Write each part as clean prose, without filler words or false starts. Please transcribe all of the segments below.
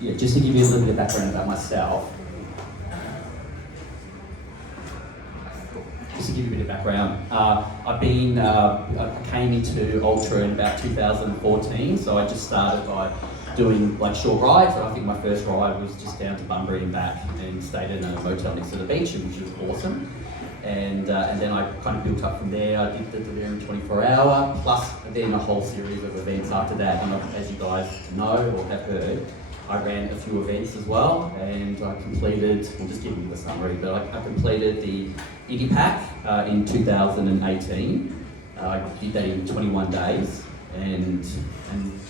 yeah, just to give you a little bit of background about myself. Just to give you a bit of background, I came into Ultra in about 2014, so I just started by doing like short rides. So I think my first ride was just down to Bunbury and back, and stayed in a motel next to the beach, which was awesome. And then I kind of built up from there. I did the Delirium 24-hour, plus then a whole series of events after that. And as you guys know or have heard, I ran a few events as well, and I completed, I'll just give you the summary, but I completed the Indy Pack in 2018. I did that in 21 days, and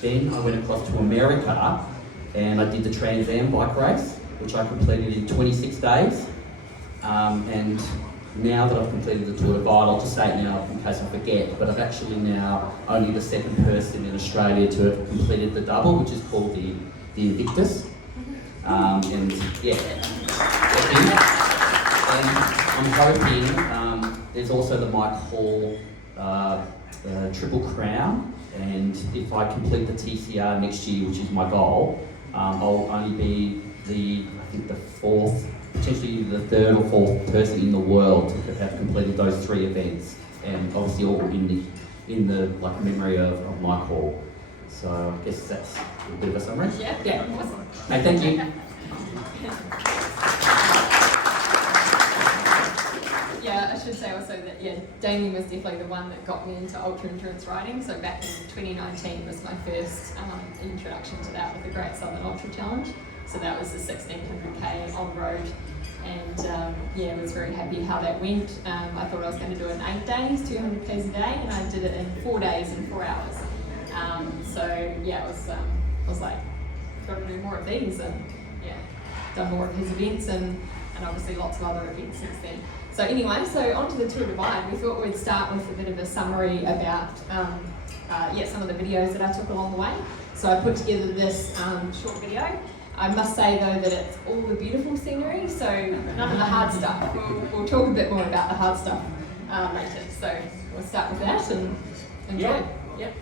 then I went across to America, and I did the Trans Am bike race, which I completed in 26 days. And now that I've completed the Tour de Vide, I'll just say it now in case I forget, but I've actually now only the second person in Australia to have completed the double, which is called the Invictus. And yeah, and I'm hoping there's also the Mike Hall Triple Crown, and if I complete the TCR next year, which is my goal, I'll only be I think the fourth, potentially the third or fourth person in the world to have completed those 3 events, and obviously all in the like memory of Mike Hall. So I guess that's a bit of a summary. Yeah. Awesome. Hey, thank you. Yeah, I should say also that Damian was definitely the one that got me into ultra endurance riding. So back in 2019 was my first introduction to that with the Great Southern Ultra Challenge. So that was the 1600k on road, and was very happy how that went. I thought I was going to do it in 8 days, 200k's a day, and I did it in 4 days and 4 hours. I was like, got to do more of these, and done more of his events, and obviously lots of other events since then. So anyway, so onto the Tour de Vide. We thought we'd start with a bit of a summary about some of the videos that I took along the way. So I put together this short video. I must say though that it's all the beautiful scenery, so none of the hard stuff. We'll talk a bit more about the hard stuff later. So we'll start with that and enjoy. Yep.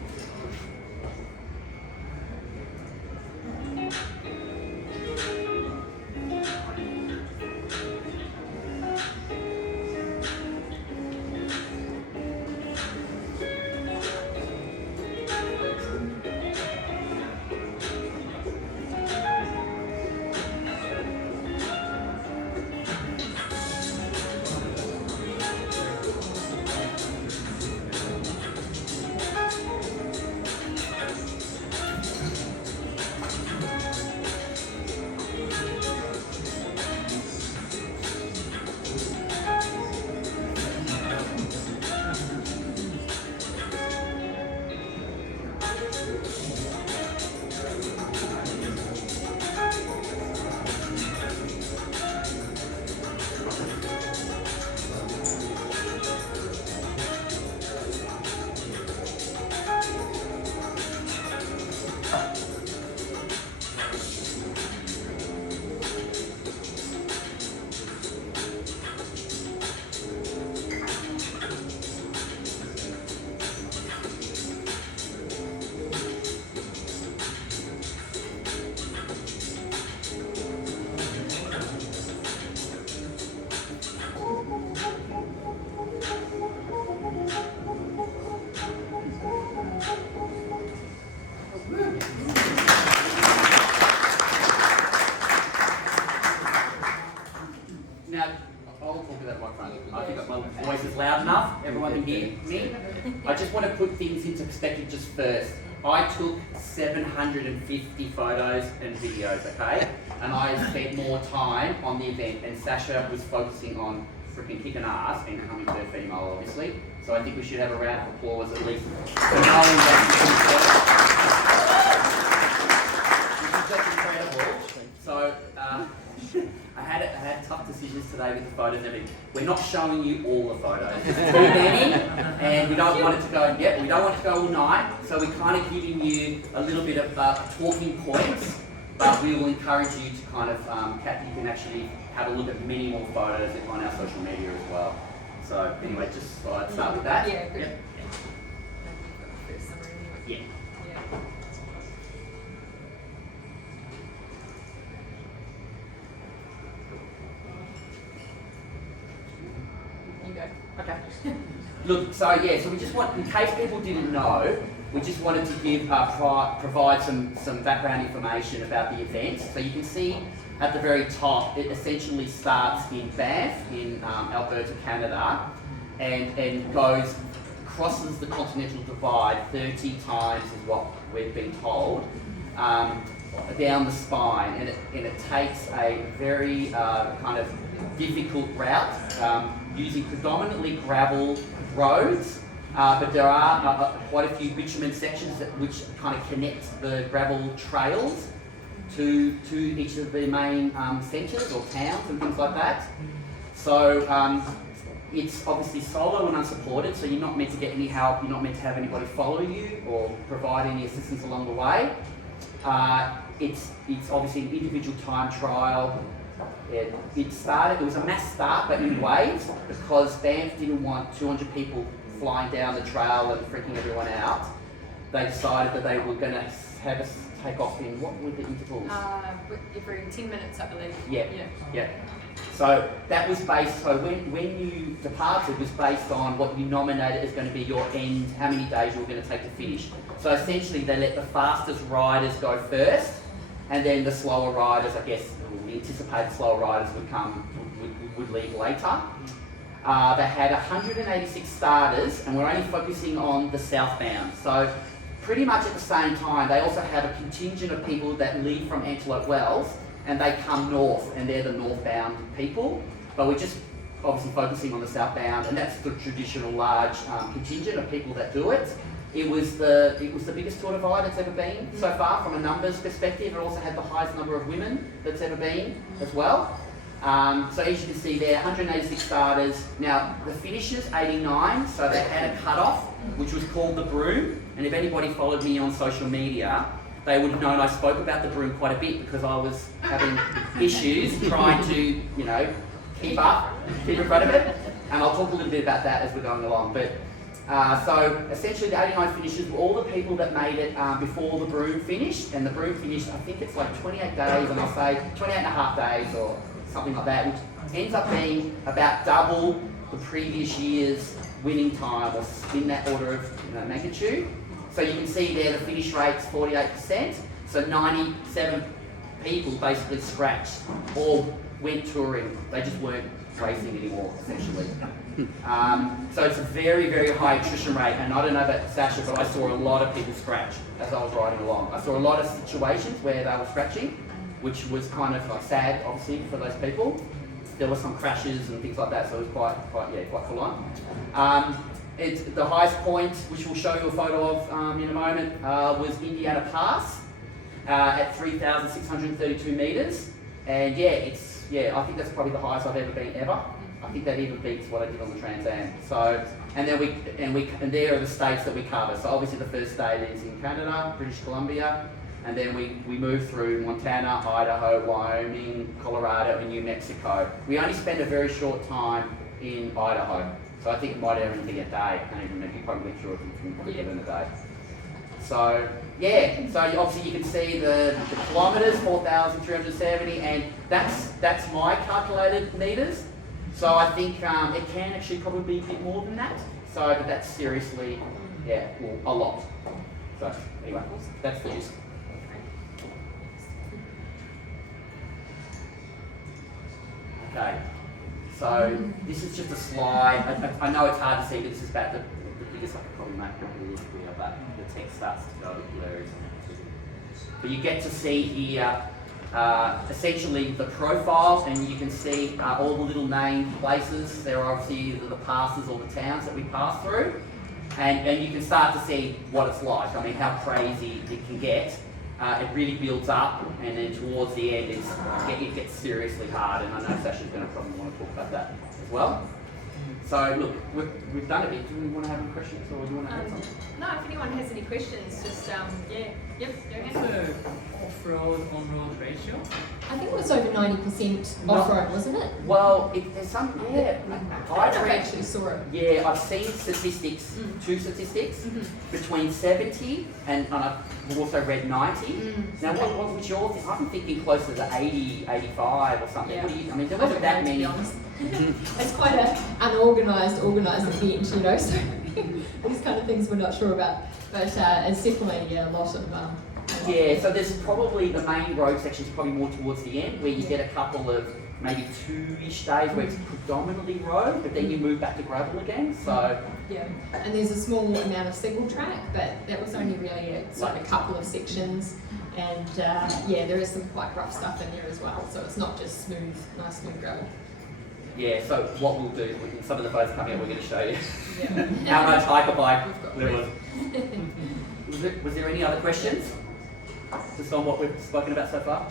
Everyone can hear me? I just want to put things into perspective just first. I took 750 photos and videos, okay? And I spent more time on the event, and Sacha was focusing on freaking kicking ass and coming to female, obviously. So I think we should have a round of applause at least for knowing that. Which is just incredible. So I had tough decisions today with the photos and everything. We're not showing you all the photos. There's too many, and we don't want it to go. We don't want it to go all night. So we're kind of giving you a little bit of talking points, but we will encourage you to kind of you can actually have a look at many more photos on our social media as well. So anyway, just start with that. Yeah. Good. Yeah. Look, so we just want, in case people didn't know, we just wanted to give provide some background information about the event. So you can see at the very top, it essentially starts in Banff in Alberta, Canada, and crosses the continental divide 30 times is what we've been told, down the spine, and it takes a very kind of difficult route using predominantly gravel roads, but there are quite a few bitumen sections which kind of connect the gravel trails to each of the main centres or towns and things like that. So it's obviously solo and unsupported, so you're not meant to get any help, you're not meant to have anybody follow you or provide any assistance along the way. It's obviously an individual time trial. It was a mass start, but in waves, because Banff didn't want 200 people flying down the trail and freaking everyone out. They decided that they were going to have us take off in, what were the intervals? Every 10 minutes, I believe. Yeah. So that was based, so when you departed, was based on what you nominated as going to be your end, how many days you were going to take to finish. So essentially they let the fastest riders go first, and then the slower riders, I guess, the anticipated slower riders would leave later. They had 186 starters, and we're only focusing on the southbound. So pretty much at the same time, they also have a contingent of people that leave from Antelope Wells, and they come north, and they're the northbound people. But we're just obviously focusing on the southbound, and that's the traditional large contingent of people that do it. It was the biggest tour divide it's ever been so far from a numbers perspective. It also had the highest number of women that's ever been as well. So as you can see there, 186 starters. Now the finishers, 89, so they had a cut-off, which was called the broom. And if anybody followed me on social media, they would have known I spoke about the broom quite a bit, because I was having issues trying to, keep in front of it. And I'll talk a little bit about that as we're going along. But so essentially the 89 finishers were all the people that made it before the broom finished. And the broom finished, I think it's like 28 days, and I'll say 28 and a half days or something like that, which ends up being about double the previous year's winning time, or in that order of magnitude. So you can see there the finish rate's 48%, so 97 people basically scratched or went touring. They just weren't racing anymore, essentially. So it's a very, very high attrition rate, and I don't know about Sacha, but I saw a lot of people scratch as I was riding along. I saw a lot of situations where they were scratching, which was kind of like sad, obviously, for those people. There were some crashes and things like that, so it was quite full on. It's the highest point, which we'll show you a photo of in a moment, was Indiana Pass at 3,632 meters, and I think that's probably the highest I've ever been ever. I think that even beats what I did on the Trans Am. So, and there are the states that we cover. So obviously the first state is in Canada, British Columbia. And then we move through Montana, Idaho, Wyoming, Colorado, and New Mexico. We only spend a very short time in Idaho. So I think it might only be a day. I don't even know if you probably went through it quicker than a day. So so obviously you can see the kilometres, 4,370, and that's my calculated metres. So I think it can actually probably be a bit more than that. So but that's seriously, a lot. So anyway, that's the gist. Okay, so this is just a slide. I know it's hard to see, but this is about the biggest I could probably make it really clear, but the text starts to go blurry. But you get to see here essentially the profile, and you can see all the little named places. There are obviously the passes or the towns that we pass through, and you can start to see what it's like. I mean, how crazy it can get. It really builds up, and then towards the end it gets seriously hard, and I know Sacha's going to probably want to talk about that as well. So look, we've done a bit. Do we want to have any questions, or do you want to add something? No, if anyone has any questions, just go ahead. What's the off-road, on-road ratio? I think it was over 90% No. off-road, wasn't it? Well, there's some, yeah, I don't actually saw it. yeah, I've seen statistics, two statistics, between 70 and I've also read 90. Now, what was your thing? I'm thinking closer to 80, 85 or something. Yeah. What do you, I mean, there I wasn't don't that know, to be many. honest. It's quite an organised event, you know, so these kind of things we're not sure about. But it's definitely a lot of Yeah, so there's probably the main road section is probably more towards the end where you get a couple of maybe 2-ish days where it's predominantly road, but then you move back to gravel again. So yeah, and there's a small amount of single track, but that was only really a couple of sections. And yeah, there is some quite rough stuff in there as well, so it's not just smooth, nice smooth gravel. yeah, so what we'll do is some of the photos coming up, we're going to show you Yeah. how much hiker bike We've got there was. Was there any other questions? Just on what we've spoken about so far?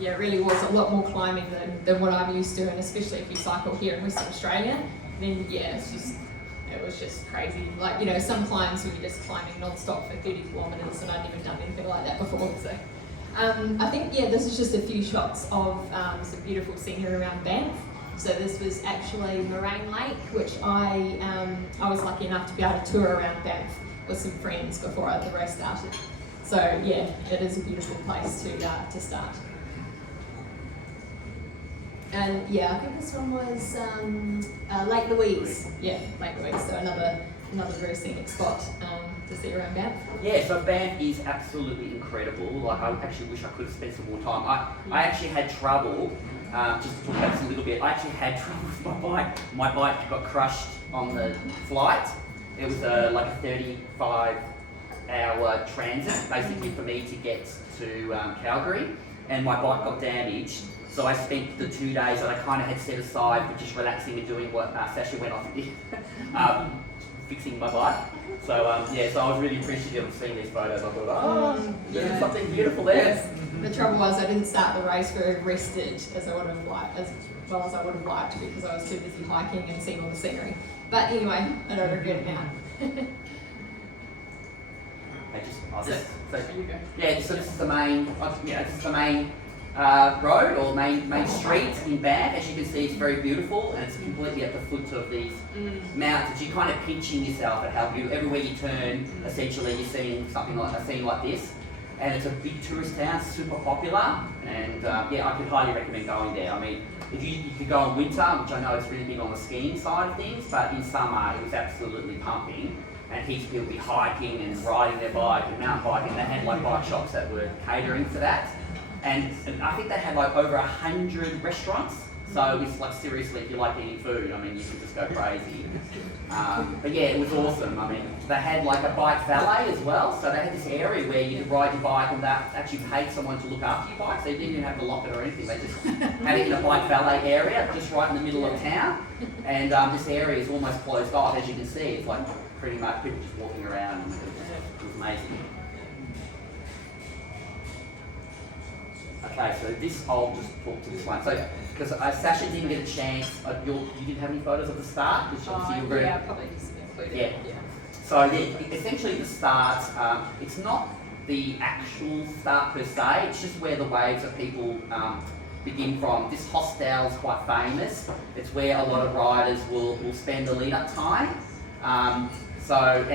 Yeah, it really was a lot more climbing than what I'm used to, and especially if you cycle here in Western Australia, then yeah, it was just crazy. Like, you know, some climbs where you're just climbing non-stop for 30 kilometres, and I'd never done anything like that before. So I think, yeah, this is just a few shots of some beautiful scenery around Banff. So this was actually Moraine Lake, which I was lucky enough to be able to tour around Banff with some friends before the race started. So yeah, it is a beautiful place to start. And yeah, I think this one was Lake Louise. Yeah, Lake Louise. So another very scenic spot to see around Banff. Yeah, so Banff is absolutely incredible. Like, I actually wish I could have spent some more time. I actually had trouble, just to talk about this a little bit, I actually had trouble with my bike. My bike got crushed on the flight. It was like a 35-hour transit, basically, for me to get to Calgary, and my bike got damaged. So I spent the 2 days that I kind of had set aside for just relaxing and doing what Sacha went off and did, fixing my bike. So yeah, so I was really appreciative of seeing these photos. I thought, there's something beautiful there. Yes. The trouble was I didn't start the race very rested as I would have liked, as well as I would have liked to, because I was too busy hiking and seeing all the scenery. But anyway, I don't regret it now. Yeah, so this is the main, this is the main road or main street in Banff. As you can see, it's very beautiful, and it's completely at the foot of these mountains. You're kind of pinching yourself at how beautiful. Everywhere you turn, essentially, you're seeing something like a scene like this. And it's a big tourist town, super popular, and yeah, I could highly recommend going there. I mean, if you could go in winter, which I know it's really big on the skiing side of things, but in summer it was absolutely pumping, and heaps of people be hiking and riding their bike and mountain biking. They had like bike shops that were catering for that, and I think they had like over 100 restaurants. So it's like, seriously, if you like eating food, I mean, you could just go crazy. But yeah, it was awesome. I mean, they had like a bike valet as well. So they had this area where you could ride your bike and that actually paid someone to look after your bike. So you didn't even have to lock it or anything. They just had it in a bike valet area, just right in the middle of town. And this area is almost closed off. As you can see, it's like pretty much people just walking around. And it was amazing. Okay, so this, I'll just talk to this one. So, because Sacha didn't get a chance, you didn't have any photos of the start? Yeah, probably just included. Yeah. So essentially the start, it's not the actual start per se, it's just where the waves of people begin from. This hostel is quite famous. It's where a lot of riders will spend the lead up time. And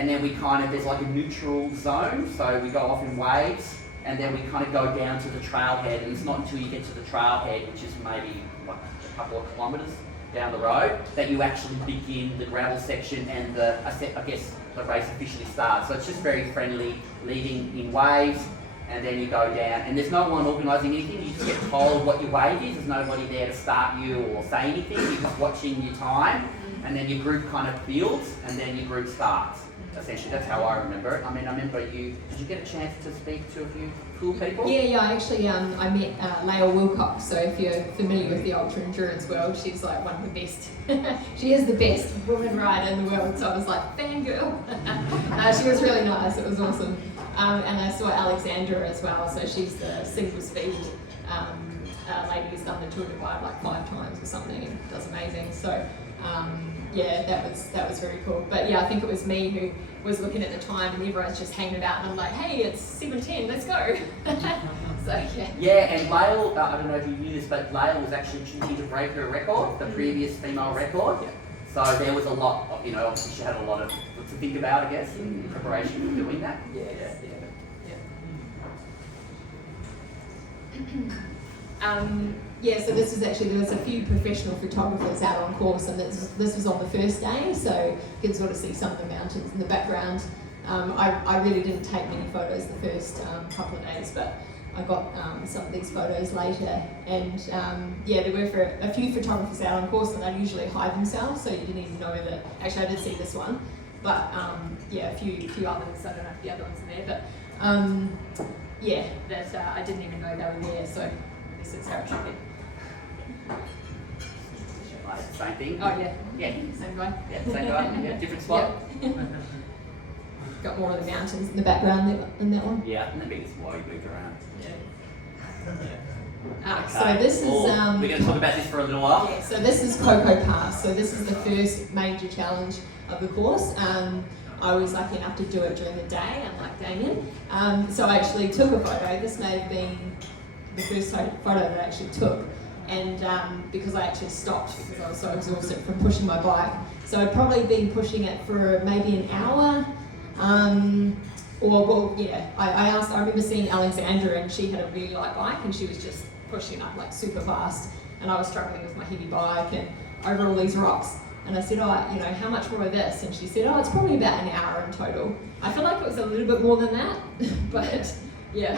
then we kind of, there's like a neutral zone, so we go off in waves, and then we kind of go down to the trailhead, and it's not until you get to the trailhead, which is maybe like a couple of kilometres down the road, that you actually begin the gravel section and I guess the race officially starts. So it's just very friendly, leading in waves, and then you go down, and there's no one organising anything. You just get told what your wave is. There's nobody there to start you or say anything. You're just watching your time, and then your group kind of builds, and then your group starts. Essentially, that's how I remember it. I mean, I remember did you get a chance to speak to a few cool people? Yeah, I actually, I met Leah Wilcox, so if you're familiar with the ultra endurance world, she's like one of the best. She is the best woman rider in the world, so I was like, fangirl. She was really nice, it was awesome. And I saw Alexandra as well, so she's the single speed lady who's done the Tour Divide like 5 times or something, and does amazing. So yeah, that was very cool. But yeah, I think it was me who was looking at the time, and everyone's just hanging about, and I'm like, hey, it's 7:10, let's go. So yeah. Yeah, and Lael, I don't know if you knew this, but Lael was actually choosing to break her record, the previous female record. Yeah. So there was a lot of, obviously she had a lot of to think about, I guess, in preparation for doing that. Yeah. Yeah, so this was actually, there was a few professional photographers out on course, and this was on the first day, so you can sort of see some of the mountains in the background. I really didn't take many photos the first couple of days, but I got some of these photos later, and yeah, there were a few photographers out on course, and they usually hide themselves, so you didn't even know that. Actually, I did see this one, but yeah, a few others. I don't know if the other ones are there, but yeah, that I didn't even know they were there. So I guess it's how it should be. Same thing. Oh yeah, Yeah. same guy. Yeah, same guy. Yeah, different spot. Yep. Got more of the mountains in the background in that one. Yeah, and the biggest why you moved around. So this is we're going to talk about this for a little while. yeah, so this is Coco Pass. So this is the first major challenge of the course. I was lucky enough to do it during the day, unlike Damian. So I actually took a photo. This may have been the first photo that I actually took. And because I actually stopped because I was so exhausted from pushing my bike. So I'd probably been pushing it for maybe an hour. I remember seeing Alexandra, and she had a really light bike, and she was just pushing up like super fast. And I was struggling with my heavy bike and over all these rocks. And I said, how much more of this? And she said, it's probably about an hour in total. I feel like it was a little bit more than that, but yeah.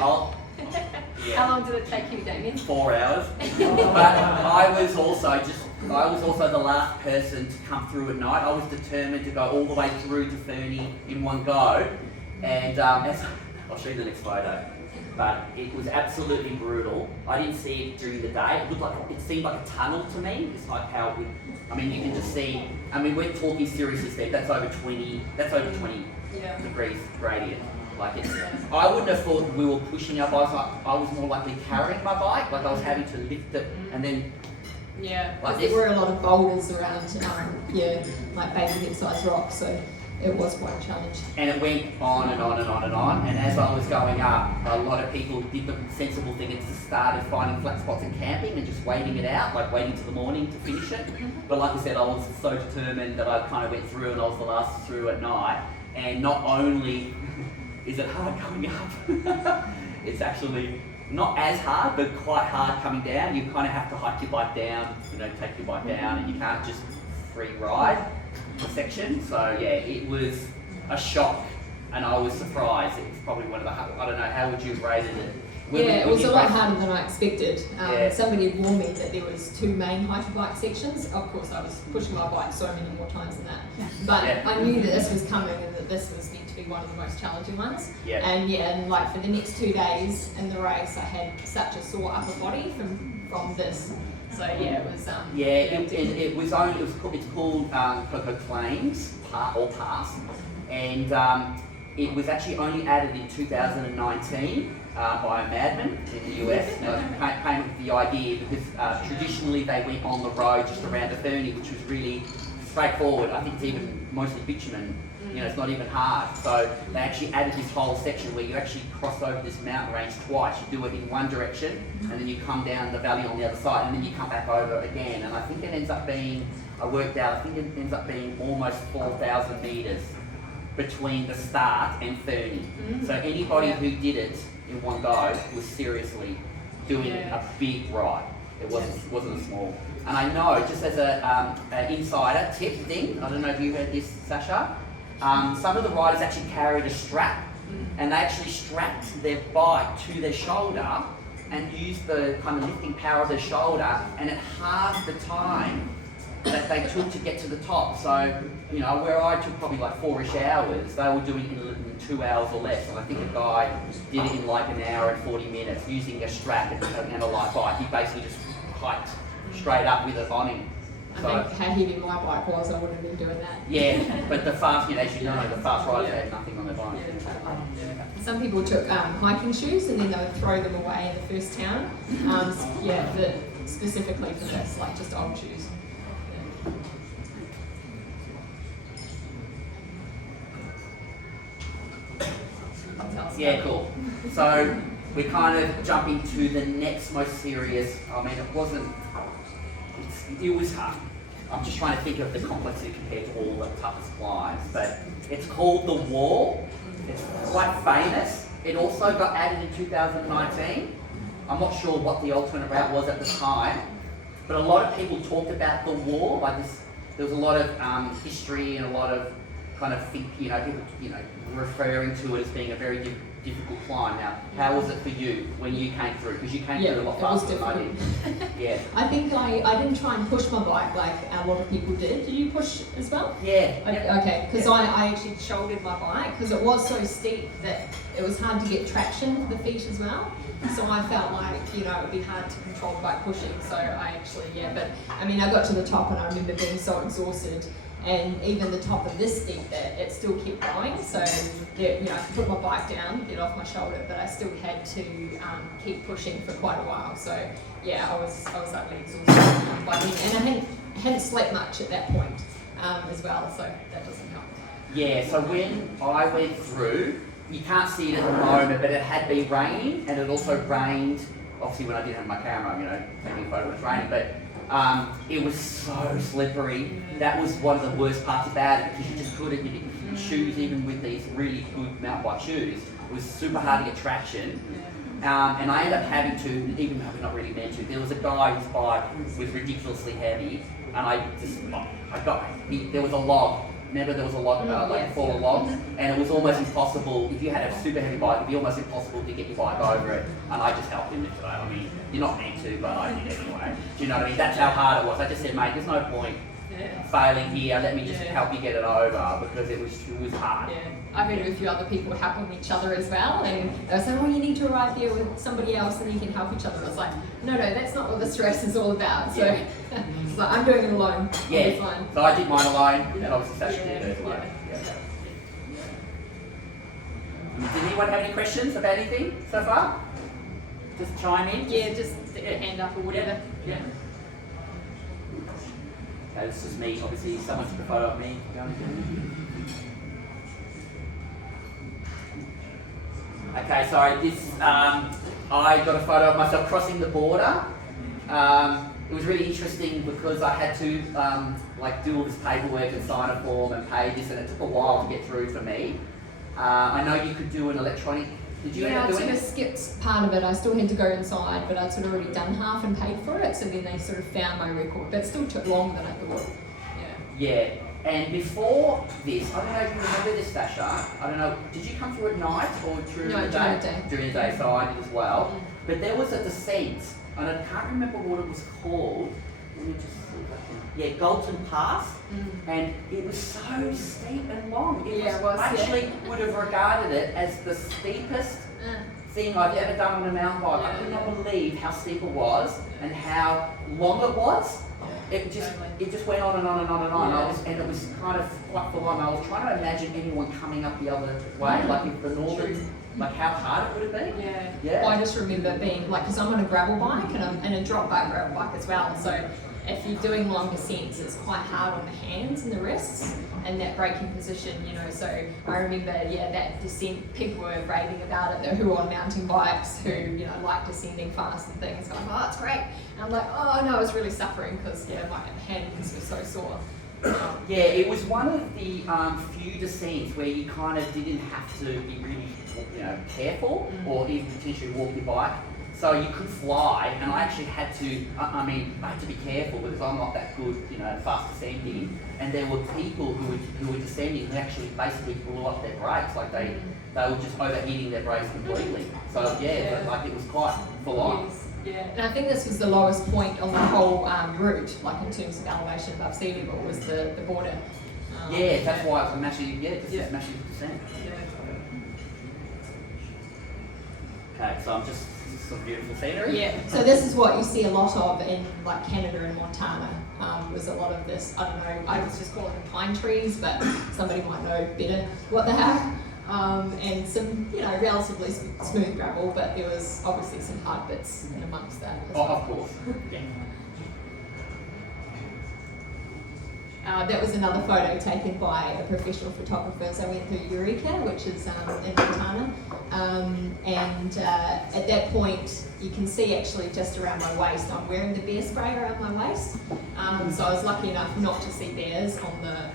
Yeah. How long did it take you, Damien? 4 hours. But I was also the last person to come through at night. I was determined to go all the way through to Fernie in one go. And I'll show you the next photo. But it was absolutely brutal. I didn't see it during the day. It seemed like a tunnel to me. It's like how you can just see. We're talking seriously, Steve. That's over 20 Yeah. degrees gradient. I wouldn't have thought we were pushing our bikes. I was more likely carrying my bike. Like I was having to lift it and then. Yeah. Like there were a lot of boulders around. Like baby head-sized rocks. So it was quite a challenge. And it went on and on and on and on. And as I was going up, a lot of people did the sensible thing and just started finding flat spots and camping and just waiting it out, like waiting till the morning to finish it. But like I said, I was so determined that I kind of went through, and I was the last through at night. And not only is it hard coming up, it's actually not as hard, but quite hard coming down. You kind of have to hike your bike down, take your bike down, and you can't just free ride the section. So yeah, it was a shock, and I was surprised. It was probably one of the I don't know, how would you have rated it? It was a lot harder than I expected. Yeah. Somebody had warned me that there was 2 main hyperbike sections. Of course, I was pushing my bike so many more times than that. But I knew that this was coming, and that this was meant to be one of the most challenging ones. Yeah. And like for the next 2 days in the race, I had such a sore upper body from this. So yeah, it was. It's called Coco Plains or Pass, and it was actually only added in 2019. By a madman in the US. Came with the idea because traditionally they went on the road just around the Fernie, which was really straightforward. I think it's even mostly bitumen. It's not even hard. So they actually added this whole section where you actually cross over this mountain range twice. You do it in one direction, and then you come down the valley on the other side, and then you come back over again. And I think it ends up being, it ends up being almost 4,000 metres between the start and Fernie. So anybody who did it in one go was seriously doing a big ride. It wasn't a small. And I know, just as an insider tip thing, I don't know if you heard this, Sacha, some of the riders actually carried a strap, and they actually strapped their bike to their shoulder and used the kind of lifting power of their shoulder, and it halved the time that they took to get to the top. So, where I took probably like 4-ish hours, they were doing it in 2 hours or less. And I think a guy did it in like an hour and 40 minutes using a strap and a light bike. He basically just hiked straight up with it on him. I think how heavy my bike was, I wouldn't have been doing that. Yeah, but the fast, as you know, the fast riders had nothing on their bike. Some people took hiking shoes, and then they would throw them away in the first town. Specifically for this, like just old shoes. Yeah, cool. So we're kind of jumping to the next most serious. I mean, it was hard. I'm just trying to think of the complexity compared to all the toughest climbs, but it's called the Wall. It's quite famous. It also got added in 2019. I'm not sure what the alternate route was at the time, but a lot of people talked about the Wall. There was a lot of history and a lot of kind of people, referring to it as being a very difficult climb. Now, how was it for you when you came through? Because you came through a lot faster than I did. Yeah. I think I didn't try and push my bike like a lot of people did. Did you push as well? Yeah. Okay, because I actually shouldered my bike because it was so steep that it was hard to get traction for the feet as well. So I felt like, it would be hard to control by pushing. So I actually, but I mean, I got to the top and I remember being so exhausted. And even the top of this steep bit, it still kept going. So, I put my bike down, get off my shoulder, but I still had to keep pushing for quite a while. So, I was utterly exhausted by then. And I hadn't slept much at that point as well, so that doesn't help. Yeah, so when I went through, you can't see it at the moment, but it had been raining, and it also rained, obviously when I didn't have my camera, taking a photo when it's raining, but it was so slippery. That was one of the worst parts about it, because you just couldn't get your shoes, even with these really good mountain bike shoes, it was super hard to get traction. And I ended up having to, even though we're not really meant to, there was a guy whose bike was ridiculously heavy, and there was a log. Remember there was a log, fallen logs, and it was almost impossible, if you had a super heavy bike, it'd be almost impossible to get your bike over it, and I just helped him lift it over. I mean, you're not meant to, but I did anyway. Do you know what I mean? That's how hard it was. I just said, mate, there's no point failing here, let me just help you get it over, because it was hard. Yeah. I've heard of a few other people helping each other as well, and they were saying, you need to arrive there with somebody else and you can help each other. I was like, no, that's not what the stress is all about. So, it's like, I'm doing it alone. Yeah, fine. So I did mine alone, and obviously Sacha did hers alone. Did anyone have any questions about anything so far? Just chime in? Yeah, just stick your hand up or whatever. Yeah. Okay, this is me, obviously someone took a photo of me. Okay, sorry, this, I got a photo of myself crossing the border. It was really interesting because I had to do all this paperwork and sign a form and pay this, and it took a while to get through for me. I know you could do an electronic. Did you end up doing it? I sort of skipped part of it. I still had to go inside, but I'd sort of already done half and paid for it, so then they sort of found my record. But it still took longer than I thought. Yeah. And before this, I don't know if you remember this, Sacha. I don't know, did you come through at night or during the day? During the day, so I did as well. But there was a descent, and I can't remember what it was called. Let me just see if I can. Galton Pass, and it was so steep and long. I would have regarded it as the steepest thing I've ever done on a mountain bike. I could not believe how steep it was and how long it was. It just went on and on and on and on. And it was kind of quite full on. I was trying to imagine anyone coming up the other way, like if the northern, like how hard it would have been. Yeah. Well, I just remember being because I'm on a gravel bike and I'm in a drop bar gravel bike as well. So if you're doing long descents, it's quite hard on the hands and the wrists and that braking position, So I remember, that descent, people were raving about it, who were on mountain bikes, who, like descending fast and things. Going, oh, it's great. And I'm like, oh no, I was really suffering because, my hands were so sore. Yeah, it was one of the few descents where you kind of didn't have to be really, careful or even potentially walk your bike. So you could fly, and I actually had to, I had to be careful because I'm not that good, fast descending. And there were people who were descending who actually basically blew up their brakes, like they were just overheating their brakes completely. So it was quite full on. Yes. Yeah, and I think this was the lowest point on the whole route, in terms of elevation above sea level, was the border. That's why it's a massive, it's massive descent. Okay, so I'm just some beautiful scenery. Yeah, so this is what you see a lot of in Canada and Montana. Was a lot of this, I don't know, I was just calling them pine trees, but somebody might know better what they are. And some, relatively smooth gravel, but there was obviously some hard bits in amongst that. Of course. Yeah. that was another photo taken by a professional photographer. So I went through Eureka, which is in Montana, and at that point you can see actually just around my waist, I'm wearing the bear spray around my waist. So I was lucky enough not to see bears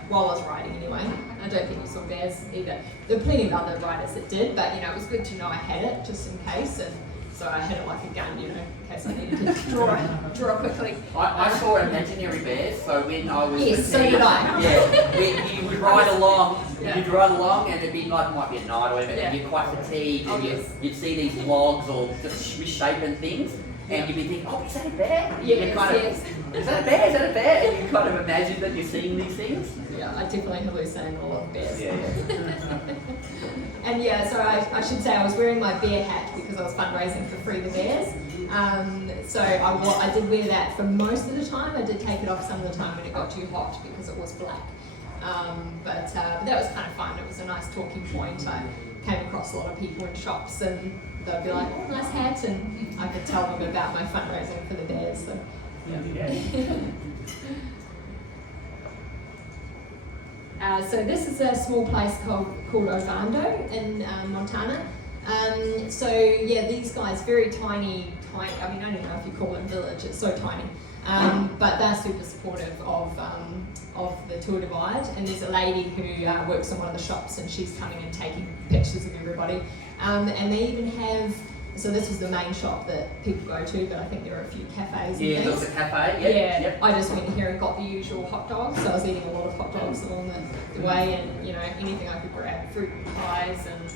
while I was riding anyway. I don't think you saw bears either. There were plenty of other riders that did, but it was good to know I had it just in case. And so I had it like a gun, in case I needed to draw quickly. I saw imaginary bears, so when I was... Yes, so did I. Yeah, you would ride along, Yeah. you'd ride along and it'd be like, might be a night or whatever, Yeah. and you're quite fatigued, and yes. you'd see these logs or just misshapen things, and you'd be thinking, oh, is that a bear? And Yes, you kind of, yes. Is that a bear? Is that a bear? And you kind of imagine that you're seeing these things. Yeah, I definitely hallucinate a lot of bears. Yeah. And so I should say I was wearing my bear hat because I was fundraising for Free the Bears. So I did wear that for most of the time. I did take it off some of the time when it got too hot because it was black. But that was kind of fun. It was a nice talking point. I came across a lot of people in shops and they'd be like, oh, nice hat, and I could tell them about my fundraising for the bears. So, so this is a small place called Ovando in Montana. These guys, very tiny, I mean, I don't know if you call it a village, it's so tiny. But they're super supportive of the Tour Divide, and there's a lady who works in one of the shops and she's coming and taking pictures of everybody. And they even have, so this was the main shop that people go to, but I think there are a few cafes and things. There's a cafe, Yep. I just went here and got the usual hot dogs, so I was eating a lot of hot dogs along the way, and anything I could grab, fruit pies and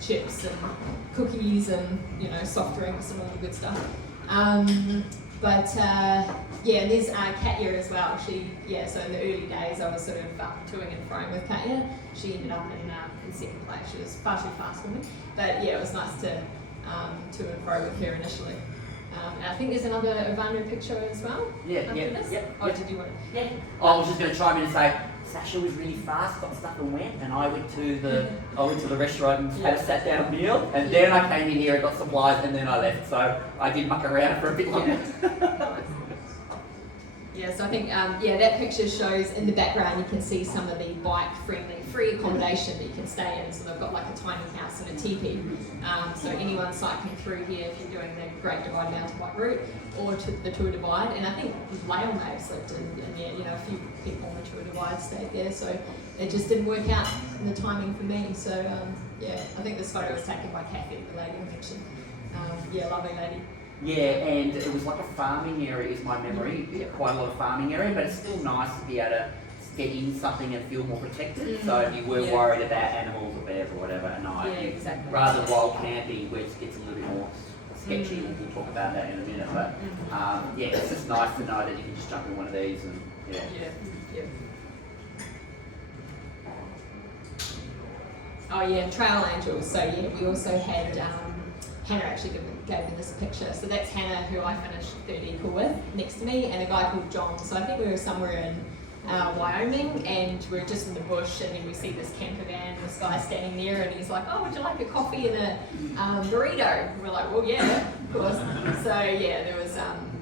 chips and cookies and soft drinks and all the good stuff. There's Katya as well. So in the early days I was sort of toing and froing with Katya. She ended up in second place. She was far too fast for me. But it was nice to to and fro with her initially. And I think there's another Ovando picture as well. Did you want to? Yeah. I was just going to chime in and say, Sacha was really fast, got stuff and went, and I went to the restaurant and had a sat down meal, and then I came in here and got supplies, and then I left. So I did muck around for a bit longer. So I think that picture shows in the background you can see some of the bike-friendly free accommodation that you can stay in. So they've got like a tiny house and a teepee. So anyone cycling through here, if you're doing the Great Divide Mountain Bike route or to the Tour Divide, and I think Lael may have slipped in, and a few people on the Tour Divide stayed there. So it just didn't work out in the timing for me. So I think this photo was taken by Kathy, the lady I mentioned. Lovely lady. Yeah, and it was like a farming area is my memory, quite a lot of farming area, but it's still nice to be able to get in something and feel more protected. So if you were worried about animals or bears or whatever at night, rather than wild camping where it gets a little bit more sketchy, we'll talk about that in a minute, but it's just nice to know that you can just jump in one of these and Trail Angels. So we also had Hannah actually gave me this picture. So that's Hannah, who I finished third equal with, next to me, and a guy called John. So I think we were somewhere in Wyoming, and we were just in the bush, and then we see this camper van, this guy standing there, and he's like, oh, would you like a coffee and a burrito? And we're like, well, yeah, of course. So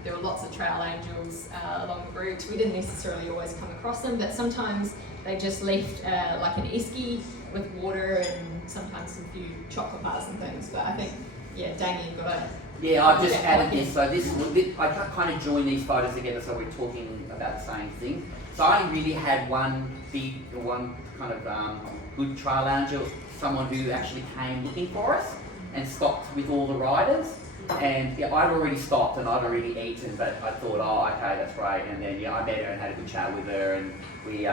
there were lots of Trail Angels along the route. We didn't necessarily always come across them, but sometimes they just left like an esky with water and sometimes a few chocolate bars and things. But I think, Damien got a... Yeah, I've just added this. So I kind of join these photos together so we're talking about the same thing. So I really had one kind of good trail angel, someone who actually came looking for us and stopped with all the riders. And I'd already stopped and I'd already eaten, but I thought, oh, okay, that's great. And then I met her and had a good chat with her, and we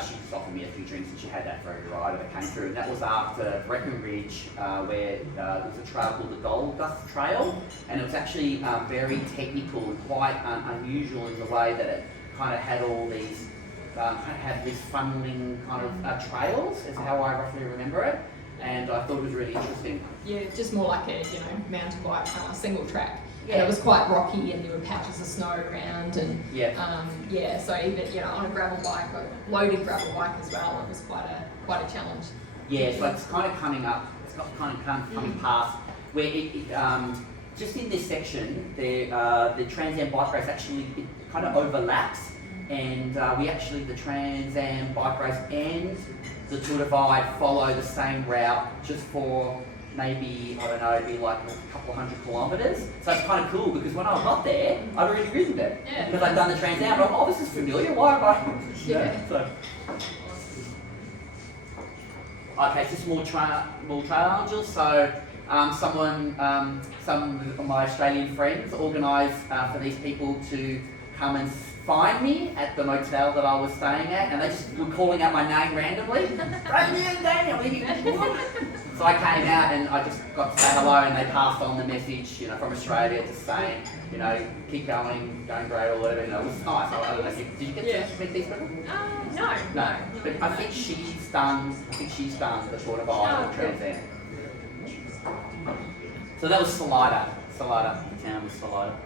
she just offered me a few drinks, and she had that for every rider that came through. And that was after Breckenridge, where there was a trail called the Gold Dust Trail, and it was actually very technical and quite unusual in the way that it kind of had all these, had this funneling kind of trails, is how I roughly remember it. And I thought it was really interesting. Yeah, just more like a mountain bike single track. And it was quite rocky, and there were patches of snow around, and so even on a gravel bike, a loaded gravel bike as well, it was quite a challenge. Yeah, so it's kind of coming up. It's got kind of coming past where it just in this section, the Trans Am bike race actually kind of overlaps, and we actually, the Trans Am bike race and the Tour Divide follow the same route just for maybe, I don't know, it'd be like a couple of 100 kilometres. So it's kind of cool because when I got there, I'd already ridden it. Yeah. Because I'd done the Trans Am, I'm like, oh, this is familiar, why have I? Yeah. So. Okay, just more challenges. So some of my Australian friends organised for these people to come and find me at the motel that I was staying at, and they just were calling out my name randomly. Damian. So I came out and I just got to say hello, and they passed on the message, you know, from Australia, just saying, you know, keep going great or whatever. You know, it was nice. I don't know. Did you get to meet these people? No. But I think she's done the Tour Divide or Trans Am. So that was Salida. The town was Salida.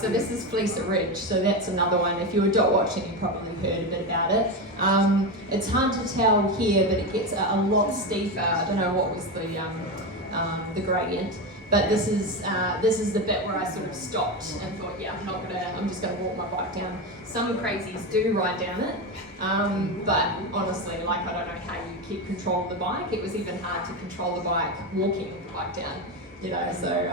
So this is Fleecer Ridge, so that's another one. If you were dot watching, you probably heard a bit about it. It's hard to tell here, but it gets a lot steeper. I don't know what was the gradient, but this is the bit where I sort of stopped and thought, yeah, I'm just gonna walk my bike down. Some crazies do ride down it, but honestly, like, I don't know how you keep control of the bike. It was even hard to control the bike walking the bike down, you know. So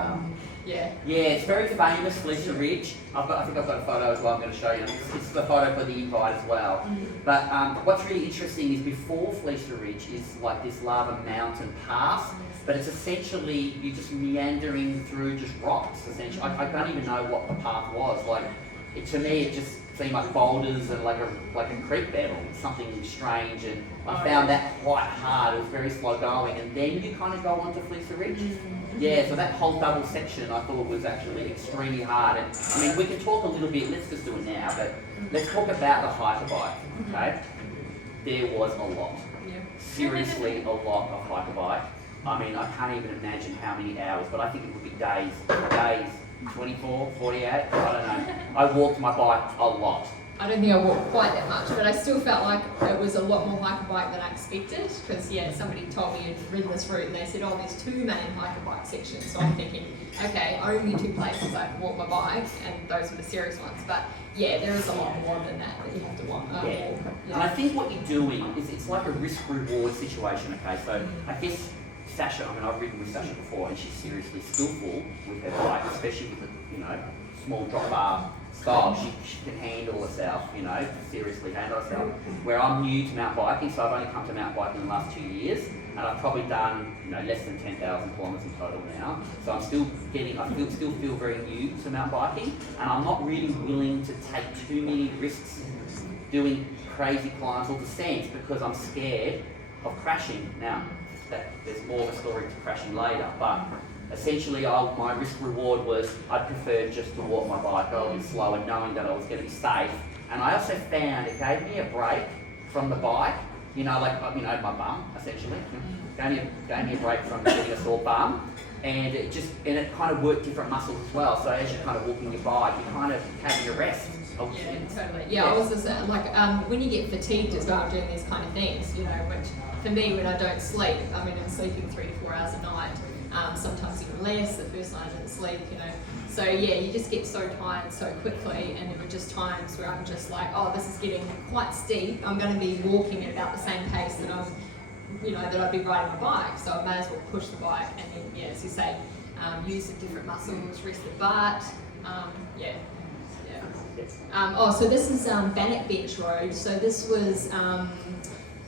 yeah. Yeah, it's very famous, Fleecer Ridge. I think I've got a photo as well. I'm going to show you. It's the photo for the invite as well. But what's really interesting is before Fleecer Ridge is like this lava mountain pass, but it's essentially you're just meandering through just rocks. Essentially, I don't even know what the path was. Like, to me, it just seemed like boulders and like a creek bed or something strange. And I found that quite hard. It was very slow going, and then you kind of go onto Fleecer Ridge. Yeah, so that whole double section I thought was actually extremely hard. And I mean, we can talk a little bit, let's just do it now, but let's talk about the hiker bike, okay? There was a lot. Seriously, a lot of hiker bike. I mean, I can't even imagine how many hours, but I think it would be days, 24, 48, I don't know. I walked my bike a lot. I don't think I walked quite that much, but I still felt like it was a lot more hiker bike than I expected, because somebody told me you'd ridden this route and they said, oh, there's 2 main hiker bike sections. So I'm thinking, okay, only 2 places I can walk my bike, and those were the serious ones. But yeah, there is a lot more than that you have to walk. Yeah. And I think what you're doing is it's like a risk-reward situation, okay? So I guess Sacha, I mean, I've ridden with Sacha before, and she's seriously skillful with her bike, especially with the, you know, small drop bar style. She can handle herself, you know, seriously handle herself. Where I'm new to mountain biking, so I've only come to mountain biking in the last 2 years, and I've probably done, you know, less than 10,000 kilometres in total now. So I'm still still feel very new to mountain biking, and I'm not really willing to take too many risks doing crazy climbs or descents because I'm scared of crashing. Now, there's more of a story to crashing later, but essentially my risk reward was I'd prefer just to walk my bike a bit slower, knowing that I was going to be safe. And I also found it gave me a break from the bike, you know, like, you know, my bum, essentially. Gave me a break from getting a sore bum. And it kind of worked different muscles as well. So as you're kind of walking your bike, you kind of have your rest. Yeah, totally. Yeah, I was just like, when you get fatigued as well doing these kind of things, you know, which for me, when I don't sleep, I mean, I'm sleeping 3 to 4 hours a night, sometimes even less. The first night I didn't sleep, you know. So yeah, you just get so tired so quickly, and there were just times where I'm just like, oh, this is getting quite steep. I'm going to be walking at about the same pace that I'd be riding my bike, so I may as well push the bike, and then, yeah, as you say, use the different muscles, rest the butt, so this is Bannock Beach Road. So this was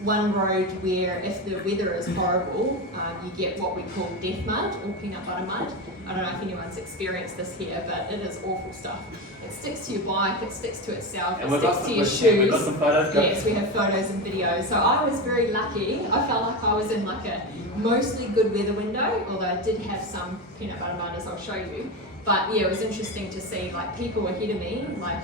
one road where if the weather is horrible, you get what we call death mud or peanut butter mud. I don't know if anyone's experienced this here, but it is awful stuff. It sticks to your bike, it sticks to itself, it sticks to your shoes. We've got some photos. Yes, we have photos and videos. So I was very lucky. I felt like I was in like a mostly good weather window, although I did have some peanut butter mud, as I'll show you. But yeah, it was interesting to see like people ahead of me, like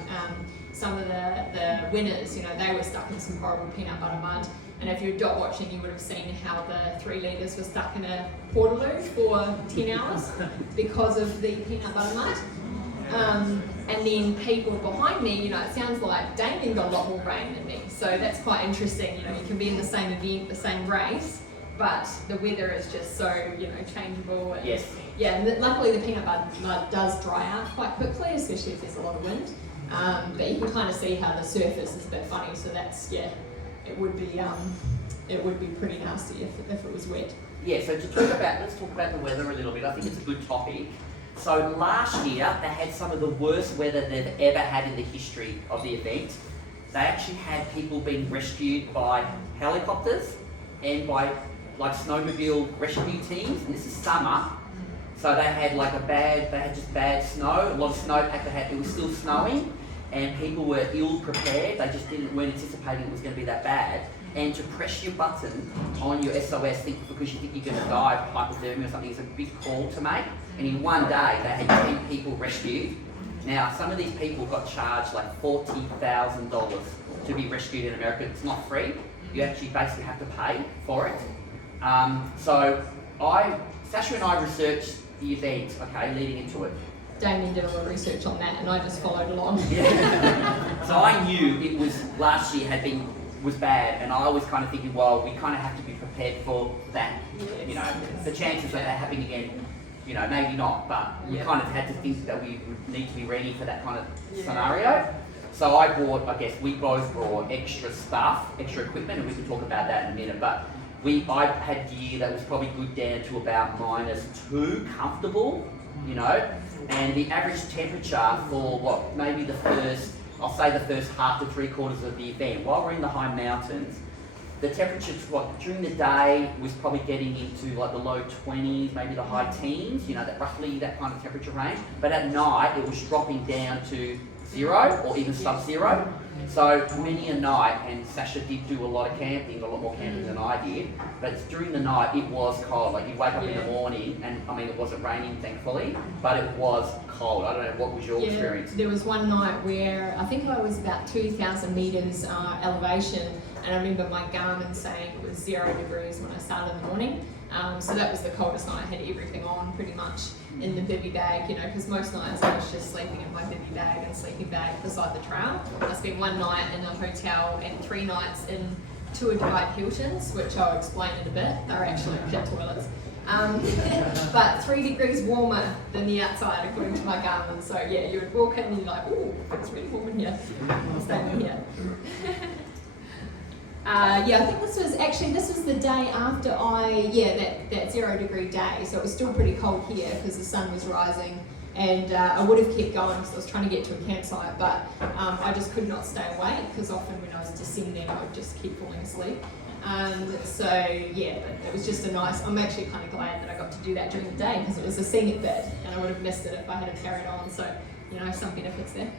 some of the winners, you know, they were stuck in some horrible peanut butter mud. And if you're dot watching, you would have seen how the 3 leaders were stuck in a portaloo for 10 hours because of the peanut butter mud. And then people behind me, you know, it sounds like Damian got a lot more rain than me. So that's quite interesting. You know, you can be in the same event, the same race, but the weather is just so, changeable. And, Yes. Yeah, and luckily the peanut mud does dry out quite quickly, especially if there's a lot of wind. But you can kind of see how the surface is a bit funny, so that's, it would be pretty nasty if it was wet. Yeah, so let's talk about the weather a little bit. I think it's a good topic. So last year, they had some of the worst weather they've ever had in the history of the event. They actually had people being rescued by helicopters and by snowmobile rescue teams, and this is summer. So they had just bad snow, a lot of snowpack it was still snowing, and people were ill prepared. They just weren't anticipating it was going to be that bad. And to press your button on your SOS because you think you're going to die of hypothermia or something is a big call to make. And in one day, they had 10 people rescued. Now, some of these people got charged like $40,000 to be rescued in America. It's not free. You actually basically have to pay for it. So Sacha and I researched the event, leading into it. Damian did a lot of research on that, and I just followed along. Yeah. So I knew it was last year was bad, and I was kind of thinking, well, we kind of have to be prepared for that. Yes. The chances of that happening again, maybe not, but we kind of had to think that we would need to be ready for that kind of scenario. So we both brought extra stuff, extra equipment, and we can talk about that in a minute. But I had gear that was probably good down to about -2, comfortable, and the average temperature for maybe the first half to 3/4 of the event, while we're in the high mountains, the temperature during the day was probably getting into the low 20s, maybe the high teens, roughly that kind of temperature range. But at night, it was dropping down to 0 or even sub-0. So many a night, and Sacha did do a lot of camping, a lot more camping than I did, but during the night it was cold. You'd wake up in the morning, and it wasn't raining thankfully, but it was cold. I don't know, what was your experience? There was one night where I think I was about 2,000 metres elevation, and I remember my Garmin saying it was 0 degrees when I started in the morning. So that was the coldest night. I had everything on pretty much in the bivvy bag, because most nights I was just sleeping in my bivvy bag and sleeping bag beside the trail. I spent one night in a hotel and 3 nights in 2 Divide Hiltons, which I'll explain in a bit. They're actually pit toilets. But 3 degrees warmer than the outside according to my Garmin. So you would walk in and you're like, ooh, it's really warm in here. I'm staying in here. I think this was the day after that 0 degree day, so it was still pretty cold here because the sun was rising, and I would have kept going because I was trying to get to a campsite, but I just could not stay awake because often when I was descending I would just keep falling asleep. But it was just I'm actually kind of glad that I got to do that during the day because it was a scenic bit and I would have missed it if I had carried on, so some benefits there.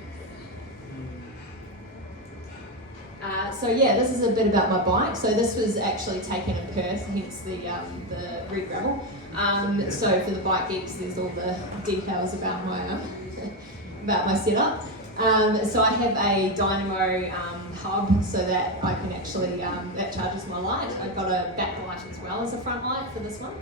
This is a bit about my bike. So this was actually taken in Perth, hence the red gravel. So for the bike geeks, there's all the details about my setup. So I have a dynamo hub so that I can actually that charges my light. I've got a backlight as well as a front light for this one.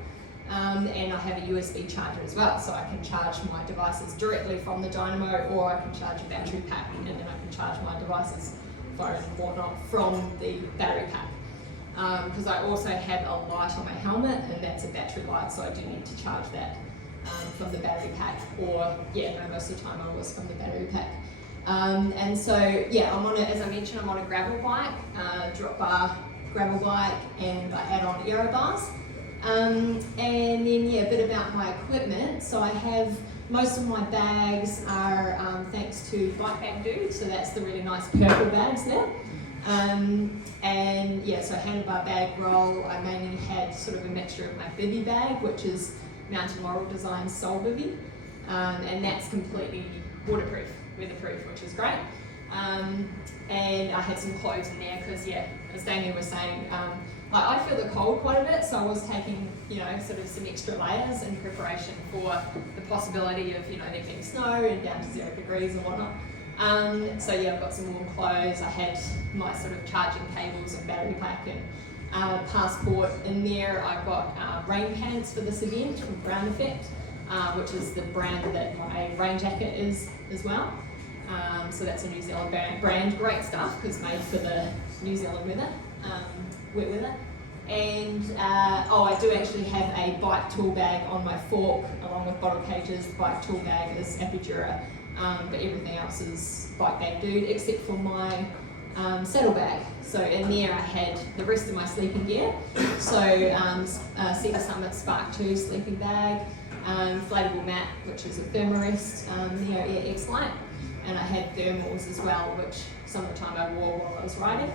And I have a USB charger as well, so I can charge my devices directly from the dynamo, or I can charge a battery pack, and then I can charge my devices, phone and whatnot, from the battery pack. Because I also have a light on my helmet, and that's a battery light, so I do need to charge that from the battery pack, most of the time I was from the battery pack. As I mentioned, I'm on a gravel bike, drop bar gravel bike, and I add on aero bars. A bit about my equipment. So I have, most of my bags are thanks to Bike Bag Dude, so that's the really nice purple bags there. So handlebar bag roll, I mainly had sort of a mixture of my bivvy bag, which is Mountain Laurel Design Soul Bivvy, and that's completely weatherproof, which is great. And I had some clothes in there because, as Damian was saying, I feel the cold quite a bit, so I was taking, sort of some extra layers in preparation for the possibility of, there being snow and down to 0 degrees and whatnot. I've got some warm clothes. I had my sort of charging cables and battery pack and passport in there. I've got rain pants for this event from Ground Effect, which is the brand that my rain jacket is as well. So that's a New Zealand brand, great stuff because made for the New Zealand weather, wet weather. And I do actually have a bike tool bag on my fork along with bottle cages. The bike tool bag is Apidura, but everything else is bike bag dude except for my saddle bag. So in there I had the rest of my sleeping gear. So Cedar Summit Spark 2 sleeping bag, inflatable mat, which is a Thermarest Neo Air X Lite, and I had thermals as well, which some of the time I wore while I was riding,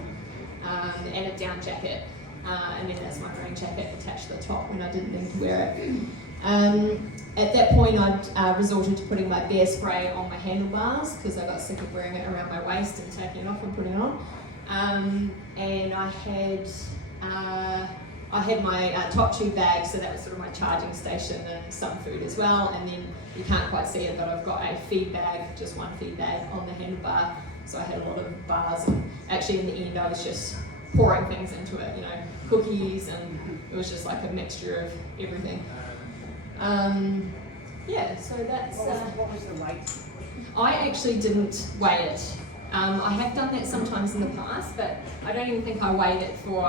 and a down jacket. And then that's my rain jacket attached to the top when I didn't need to wear it. At that point, I resorted to putting my bear spray on my handlebars because I got sick of wearing it around my waist and taking it off and putting it on. And I had my top tube bag, so that was sort of my charging station and some food as well. And then you can't quite see it, but I've got a feed bag, just one feed bag on the handlebar. So I had a lot of bars, and actually in the end I was just pouring things into it, cookies, and it was just like a mixture of everything. So that's... What was the weight? I actually didn't weigh it. I have done that sometimes in the past, but I don't even think I weighed it for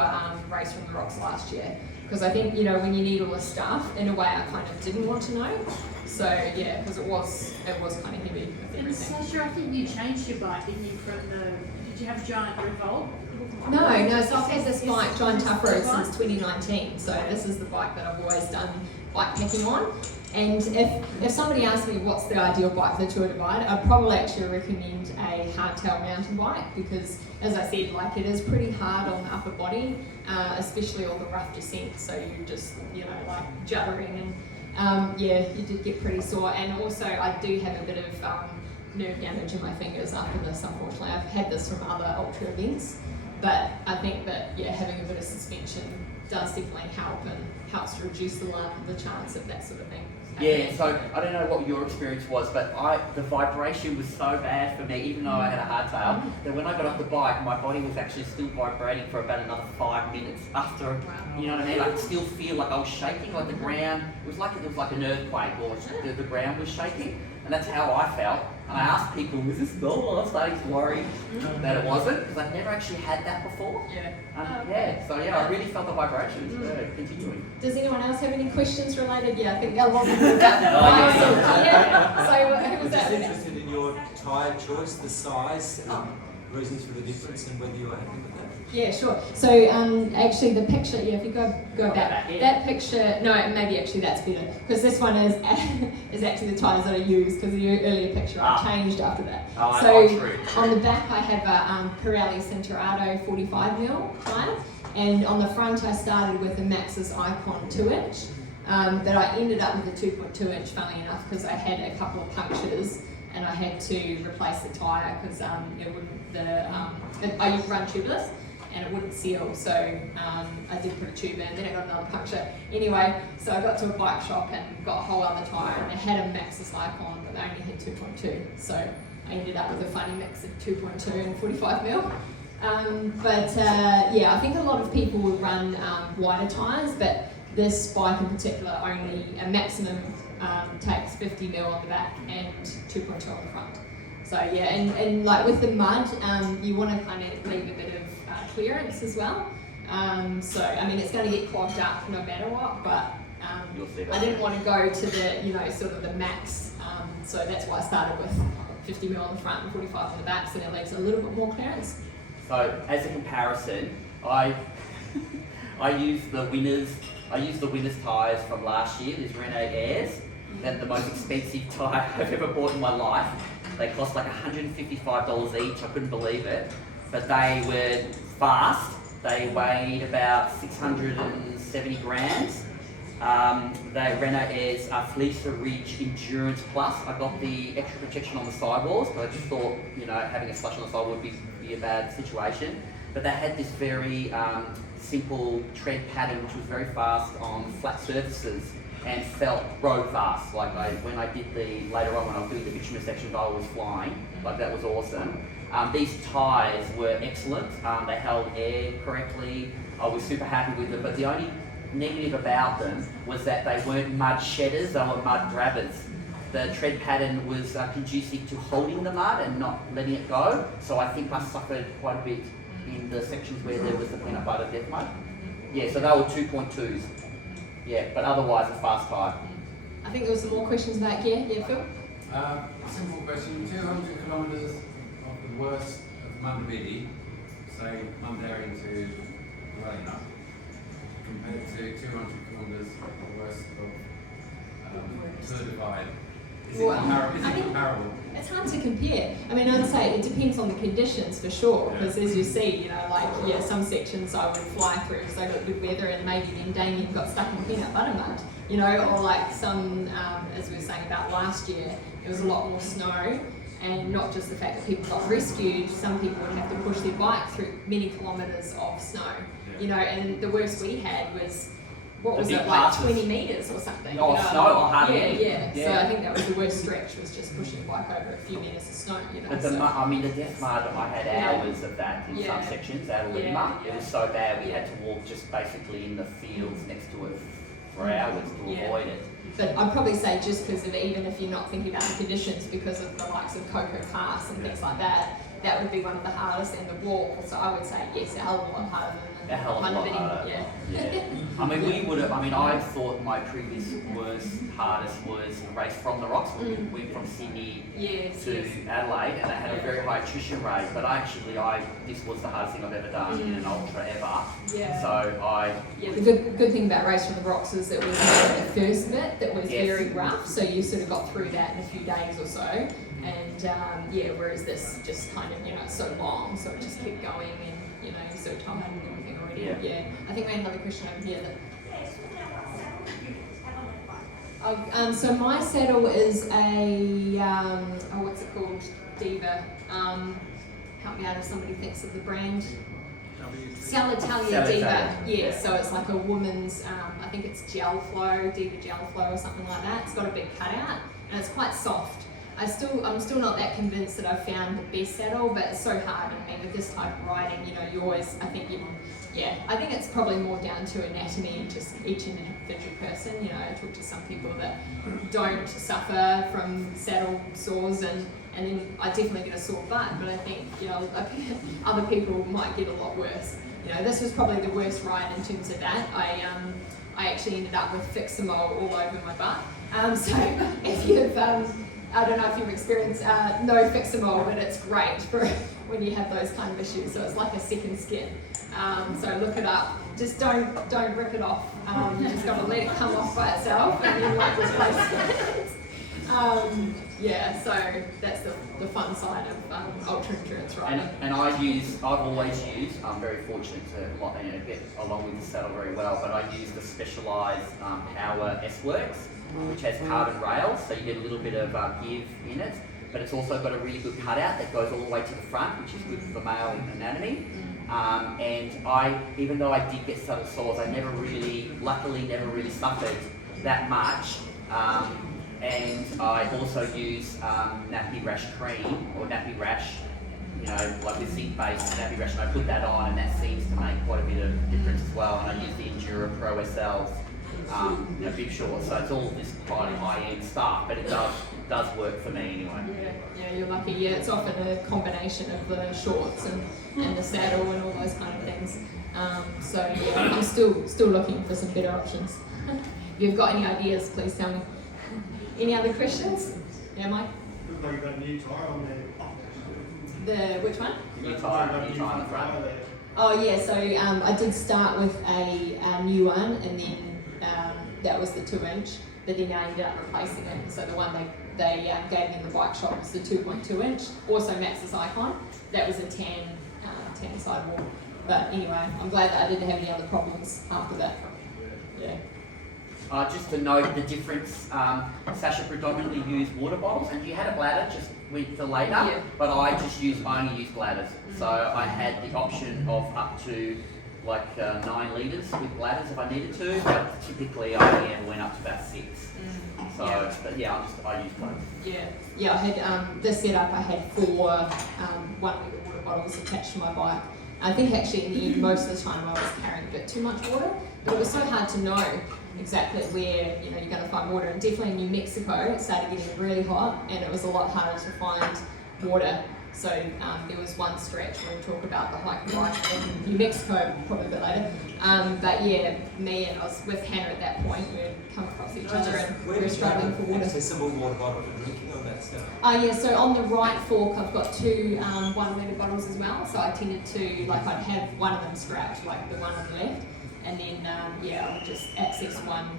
Race from the Rocks last year, because I think, when you need all this stuff, in a way I kind of didn't want to know. So yeah, because it was kind of heavy with And everything. Sacha, I think you changed your bike, didn't you, did you have Giant Revolt? No, so I've had this bike, Giant Tough Road, since 2019. So this is the bike that I've always done bike packing on. And if somebody asked me what's the ideal bike for the Tour Divide, I'd probably actually recommend a hardtail mountain bike, because, as I said, it is pretty hard on the upper body, especially all the rough descent. So you just, juddering, and you did get pretty sore. And also, I do have a bit of nerve damage in my fingers after this, unfortunately. I've had this from other ultra events, but I think that having a bit of suspension does definitely help, and helps to reduce the chance of that sort of thing. Yeah, so I don't know what your experience was, but the vibration was so bad for me, even though I had a hardtail, that when I got off the bike, my body was actually still vibrating for about another 5 minutes after, you know what I mean? I could still feel like I was shaking, like the ground, it was like an earthquake, or the ground was shaking, and that's how I felt. And I asked people, was this normal? I was starting to worry that it wasn't, because I'd never actually had that before. So I really felt the vibrations continuing. Does anyone else have any questions related? Yeah, I think a lot of people got that. So who was I'm that? just interested in your tyre choice, the size, reasons for the difference, and whether you are happy with that. Yeah, sure. So actually the picture, if you go back, that picture, no, maybe actually that's better, because this one is actually the tyres that I used, because the earlier picture I changed after that. True. On the back I have a Pirelli Centurado 45mm tyre, and on the front I started with a Maxxis Icon 2-inch, but I ended up with a 2.2-inch, funnily enough, because I had a couple of punctures and I had to replace the tyre because I run tubeless and it wouldn't seal, so I did put a tube in, then I got another puncture. Anyway, so I got to a bike shop and got a whole other tyre, and they had a Maxxis Icon, but they only had 2.2, so I ended up with a funny mix of 2.2 and 45mm. I think a lot of people would run wider tyres, but this bike in particular only a maximum takes 50mm on the back and 2.2 on the front. So and like with the mud, you want to kind of leave a bit of clearance as well. It's going to get clogged up no matter what, but I didn't want to go to the sort of the max. So that's why I started with 50mm on the front and 45 on the back, so that leaves a little bit more clearance. So as a comparison, I used the winners tyres from last year, these Renault Airs. They're the most expensive tyre I've ever bought in my life. They cost like $155 each, I couldn't believe it. But they were fast, they weighed about 670 grams. The Renault Airs are Fleece Ridge Endurance Plus. I got the extra protection on the sidewalls, but I just thought, having a slush on the sidewall would be a bad situation. But they had this very simple tread pattern which was very fast on flat surfaces and felt road fast. When I did later on when I was doing the bitumen sections, I was flying. That was awesome. These tyres were excellent. They held air correctly. I was super happy with them, but the only negative about them was that they weren't mud shedders, they were mud grabbers. The tread pattern was conducive to holding the mud and not letting it go, so I think I suffered quite a bit in the sections where there was the peanut butter death mud. Yeah, so they were 2.2s. Yeah, but otherwise a fast tyre. I think there were some more questions back here. Yeah, Phil? Simple question. 200 kilometres of the worst of Munda Biddi, say Munda into Alberta, compared to 200 kilometres of the worst of Tour Divide. Is it comparable? It's hard to compare. I mean, I'd say it depends on the conditions for sure, because as you see, some sections I would fly through because I got good weather, and maybe then Damian got stuck in peanut butter mud, or like some, as we were saying about last year, there was a lot more snow, and not just the fact that people got rescued, some people would have to push their bike through many kilometres of snow, and the worst we had was, what was it, like 20 metres or something? Oh, snow or hardly? Yeah. So I think that was the worst stretch, was just pushing the bike over a few metres of snow, But the death mud, I had hours of that in some sections out of Lima. It was so bad we had to walk just basically in the fields next to it for hours to avoid it. But I'd probably say just because of, even if you're not thinking about the conditions, because of the likes of Coco Pass and things like that, that would be one of the hardest, and the wall. So I would say yes, a hell of a lot harder than A hell of a lot harder. Yeah. I thought my previous hardest was the race from the rocks. We went from Sydney to Adelaide, and they had a very high attrition rate. But this was the hardest thing I've ever done in an ultra ever. Yeah. So the good thing about Race from the Rocks is it was the first bit that was very rough, so you sort of got through that in a few days or so. And whereas this just kind of, it's so long, so it just kept going, and you're so tired and everything already. Yeah. I think we had another question over here. So my saddle is a what's it called? Diva. Help me out if somebody thinks of the brand. Salitalia Diva. Yeah. So it's like a woman's. I think it's Gel Flow, Diva Gel Flow or something like that. It's got a big cutout and it's quite soft. I'm still not that convinced that I've found the best saddle, but it's so hard. I mean, with this type of riding, you always, I think it's probably more down to anatomy and just each individual person. I talk to some people that don't suffer from saddle sores, and then I definitely get a sore butt, but I think, other people might get a lot worse. This was probably the worst ride in terms of that. I actually ended up with Fixamo all over my butt. So if you've, I don't know if you've experienced no Fixamo, but it's great for when you have those kind of issues. So it's like a second skin. So look it up. Just don't rip it off. You just got to let it come off by itself, and then replace it. So that's the fun side of ultra endurance riding. And I've always used. I'm very fortunate to get along with the saddle very well. But I use the Specialized Power S-Works, which has carbon rails, so you get a little bit of give in it, but it's also got a really good cutout that goes all the way to the front, which is good for the male anatomy. And even though I did get saddle sores, I luckily never really suffered that much. And I also use Nappy Rash cream, or Nappy Rash, like the zinc-based Nappy Rash, and I put that on, and that seems to make quite a bit of difference as well. And I use the Endura Pro SLs. Big shorts, so it's all this quite high-end stuff, but it does work for me anyway. Yeah, you're lucky. Yeah, it's often a combination of the shorts and the saddle and all those kind of things. I'm still looking for some better options. If you've got any ideas, please tell me. Any other questions? Yeah, Mike? Looks like you've got a new tyre on there. Which one? New tyre on the front. Oh yeah, so I did start with a new one, and then that was the 2-inch, but then I ended up replacing it. So the one they gave me in the bike shop was the 2.2-inch, also Maxxis Icon. That was a tan sidewall. But anyway, I'm glad that I didn't have any other problems after that. Yeah. Just to note the difference, Sacha predominantly used water bottles, and you had a bladder just for later, but I only use bladders. So I had the option of up to 9 litres with bladders if I needed to, but typically I only ever went up to about 6. So, but I use bladders. Yeah, I had this setup. I had 4 1-litre water bottles attached to my bike. I think actually in the end, most of the time I was carrying a bit too much water, but it was so hard to know exactly where you're going to find water. And definitely in New Mexico, it started getting really hot, and it was a lot harder to find water. So there was one stretch where we talk about the hike and ride in New Mexico, probably a bit later. But yeah, me and I was with Hannah at that point. We'd come across each other and we were struggling for water. Accessible water bottle for drinking on that stuff. Yeah, so on the right fork I've got two 1 litre bottles as well. So I tended to, like, I'd have one of them strapped, like the one on the left, and then I would just access one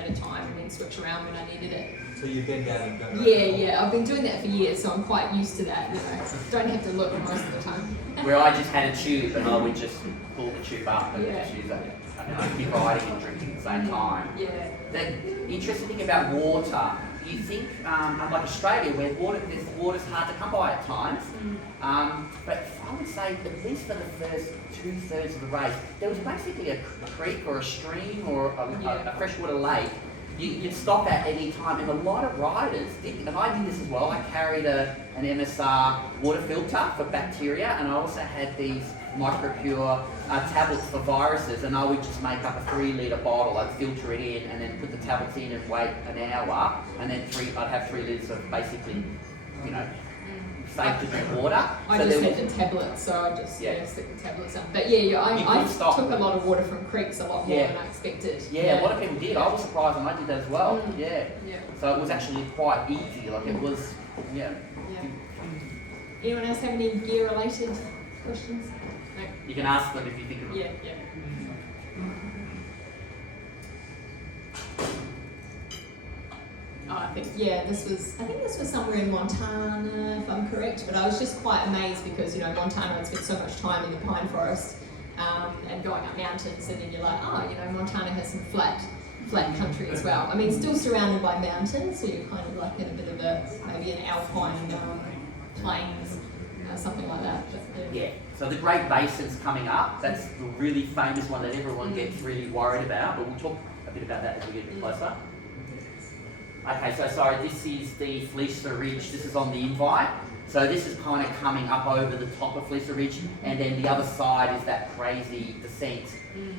at a time and then switch around when I needed it. So you bend down and go. Yeah, I've been doing that for years, so I'm quite used to that. Don't have to look most of the time. Where I just had a tube and I would just pull the tube up and Yeah. just use it. And I'd be riding and drinking at the same time. Yeah. The interesting thing about water, you think, like Australia, where water's hard to come by at times, but I would say, at least for the first 2/3 of the race, there was basically a creek or a stream or a freshwater lake. You'd stop at any time, and a lot of riders did, and I did this as well. I carried an MSR water filter for bacteria, and I also had these micropure tablets for viruses, and I would just make up a 3 litre bottle. I'd filter it in, and then put the tablets in and wait an hour, and then I'd have 3 litres of basically, safe to drink water. I So just there had was- the tablets, so I just Yeah. stick the tablets on. But I You couldn't stop. took a lot of water from creeks, a lot more Yeah. than I expected. Yeah, a lot of people did. I was surprised when I did that as well. Yeah. Yeah. So it was actually quite easy. Like it was, Yeah. Anyone else have any gear related questions? No. You can ask them if you think of them. Yeah. I think this was somewhere in Montana, if I'm correct, but I was just quite amazed because, Montana, I'd spent so much time in the pine forest and going up mountains, and then you're like, Montana has some flat country as well. I mean, still surrounded by mountains, so you're kind of like in a bit of maybe an alpine plains, something like that. Yeah. So the Great Basin's coming up. That's the really famous one that everyone gets really worried about, but we'll talk a bit about that as we get a bit closer. Okay, so sorry, this is the Fleecer Ridge. This is on the invite. So this is kind of coming up over the top of Fleecer Ridge, and then the other side is that crazy descent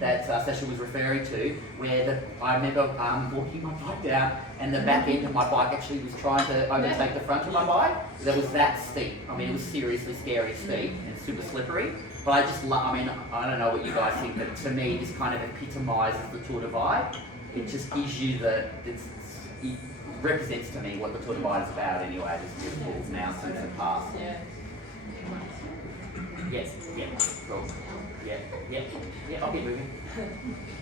that Sacha was referring to, where I remember walking my bike down, and the back end of my bike actually was trying to overtake the front of my bike. That was that steep. I mean, it was seriously scary steep and super slippery. But I just love, I don't know what you guys think, but to me, this kind of epitomises the Tour Divide. It just gives you it represents to me what the Tour Divide is about anyway, this beautiful mountains and paths. Yeah. Yes, yeah, cool. Yeah, I'll keep moving.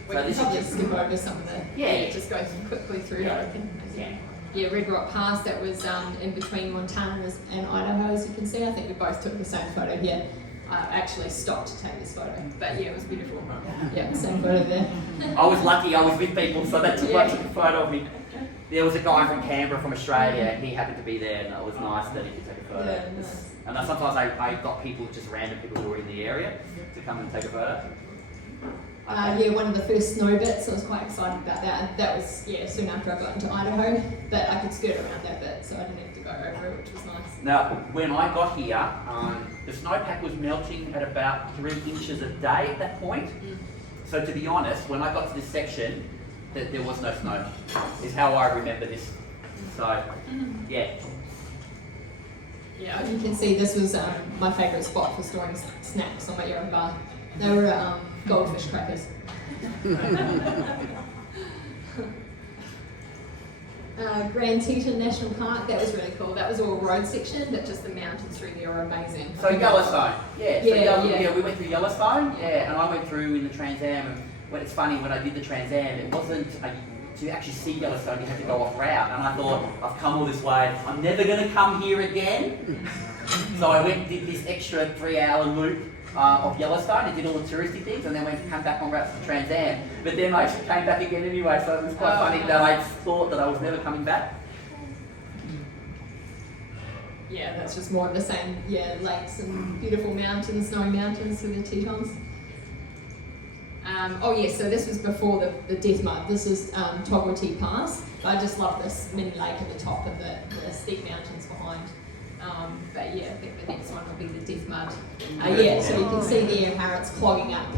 We So can this is probably just- skip over some of the, just go quickly through Yeah. it. Yeah, Red Rock Pass, that was in between Montana and Idaho, as you can see. I think we both took the same photo here. I actually stopped to take this photo, but yeah, it was beautiful. Yeah, same photo there. I was lucky, I was with people, so they took a photo of me. There was a guy from Canberra, from Australia, and he happened to be there, and it was nice that he could take a photo. Yeah, nice. And sometimes I got people, just random people who were in the area, to come and take a photo. One of the first snow bits, I was quite excited about that. And that was, soon after I got into Idaho, but I could skirt around that bit, so I didn't have to go over it, which was nice. Now, when I got here, the snowpack was melting at about 3 inches a day at that point. So to be honest, when I got to this section, there was no snow, is how I remember this. So, yeah. Yeah, as you can see, this was my favourite spot for storing snacks on my Erin bar. They were goldfish crackers. Grand Teton National Park, that was really cool. That was all road section, but just the mountains through there are amazing. So Yellowstone, Yeah. we went through Yellowstone, and I went through in the Trans Am, and it's funny, when I did the Trans Am, it wasn't, to actually see Yellowstone, you had to go off route, and I thought, I've come all this way, I'm never going to come here again. So I went and did this extra 3-hour loop of Yellowstone and did all the touristy things, and then came back on route to the Trans Am. But then I actually came back again anyway, so it was quite funny that I thought that I was never coming back. Yeah, that's just more of the same, lakes and beautiful mountains, snowy mountains through the Tetons. So this was before the Death Mud. This is Togwati Pass. I just love this mini lake at the top of the steep mountains behind. I think the next one will be the Death Mud. So you can see there how it's clogging up,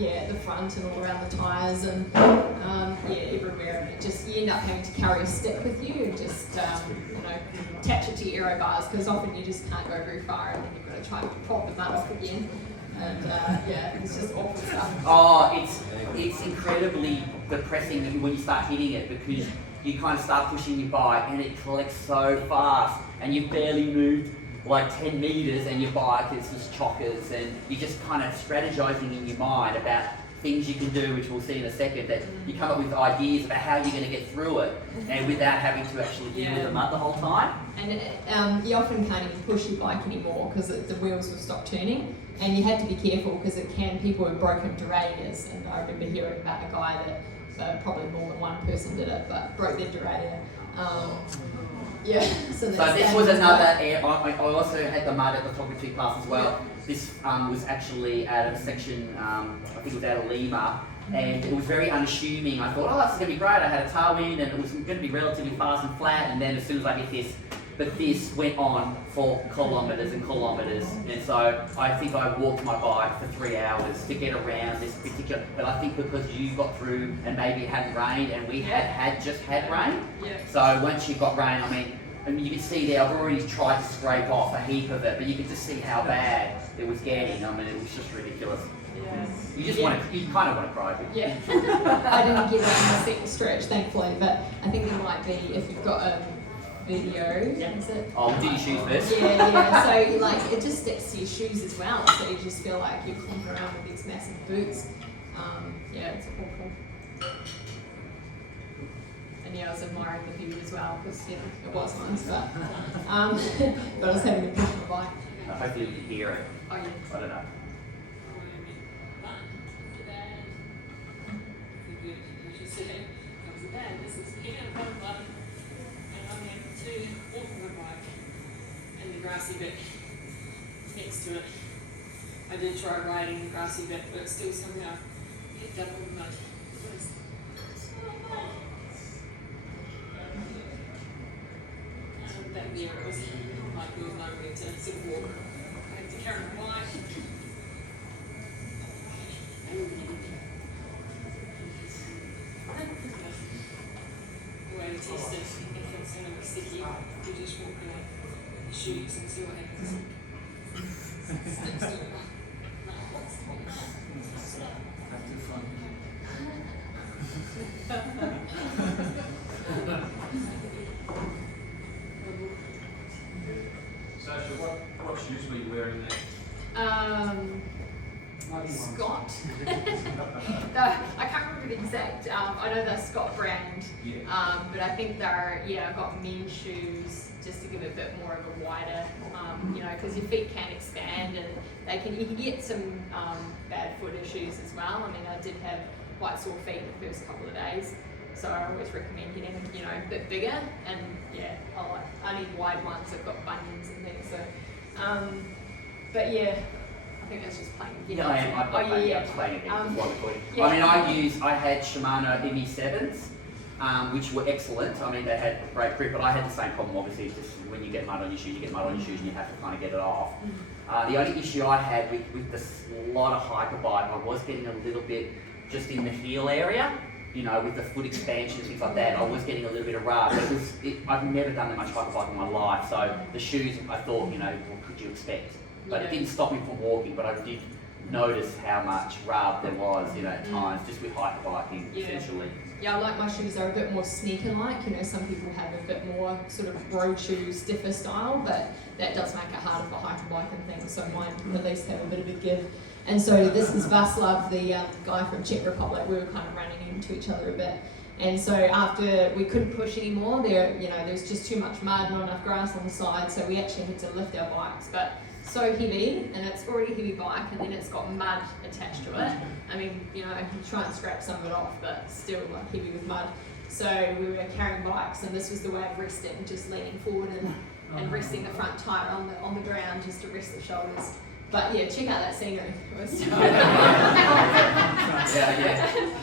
the front and all around the tyres and everywhere. And it just, you end up having to carry a stick with you and just attach it to your aero bars, because often you just can't go very far and then you've got to try and prop the mud off again. And it's just awful stuff. Oh, it's incredibly depressing when you start hitting it, because you kind of start pushing your bike and it collects so fast and you've barely moved like 10 metres and your bike is just chockers, and you're just kind of strategizing in your mind about things you can do, which we'll see in a second, that you come up with ideas about how you're going to get through it and without having to actually deal with the mud the whole time. And you often can't even push your bike anymore because the wheels will stop turning, and you have to be careful because people have broken derailleurs, and I remember hearing about a guy that probably more than one person did it, but broke their derailleur. So this was another, I also had the mud at the top of 2 class as well. This was actually at a section, I think it was out of Lima, and it was very unassuming. I thought, oh, this is going to be great. I had a tailwind and it was going to be relatively fast and flat, and then as soon as I hit this, but this went on for kilometres and kilometres, and so I think I walked my bike for 3 hours to get around this particular, but I think because you got through and maybe it hadn't rained, and we had just had rain, so once you got rain, I mean, you can see there, I've already tried to scrape off a heap of it, but you can just see how bad it was getting. I mean, it was just ridiculous. You just you kind of want to cry. But I didn't get that in the second stretch, thankfully, but I think there might be, if you've got a video, is it? Oh, do your shoes first. So it just sticks to your shoes as well, so you just feel like you're clumping around with these massive boots. It's awful. And I was admiring the view as well, because it was nice, but but I was having to push my bike. Hopefully you can hear it. Oh yeah. I don't know. Grassy bit next to it. I did try riding the grassy bit, but still somehow picked up all the mud. That year it was like there was nowhere to sort of walk. I had to carry my bike. The way to test it, if it's going to be sticky, you just walk in the shoes and see what happens. Sacha, what shoes were you wearing there? Scott. I can't remember the exact. I know they're Scott brand, but I think they're I've got men's shoes just to give it a bit more of a wider, because your feet can expand and you can get some bad foot issues as well. I mean, I did have quite sore feet the first couple of days, so I always recommend getting a bit bigger, and I need wide ones that've got bunions and things. So, I think that's just playing again. Yeah, I am. I'm playing again. I had Shimano ME7s, which were excellent. I mean, they had great grip, but I had the same problem. Obviously, it's just when you get mud on your shoes, and you have to kind of get it off. The only issue I had with this lot of hyperbike, I was getting a little bit just in the heel area. With the foot expansion and things like that, I was getting a little bit of rub. I've never done that much hyperbike in my life, so the shoes, I thought, what could you expect? But it didn't stop me from walking, but I did notice how much rub there was, at times, just with hyperbiking, essentially. Yeah, I like my shoes, they're a bit more sneaker-like. Some people have a bit more sort of road shoe, stiffer style, but that does make it harder for hyperbike and things, so mine at least have a bit of a give. And so this is Vaslav, the guy from Czech Republic. We were kind of running into each other a bit. And so after we couldn't push anymore, there's just too much mud, not enough grass on the side, so we actually had to lift our bikes. But so heavy, and it's already a heavy bike, and then it's got mud attached to it. I mean, you try and scrape some of it off, but still heavy with mud. So we were carrying bikes, and this was the way of resting, just leaning forward and resting the front tyre on the ground just to rest the shoulders. But check out that scenery.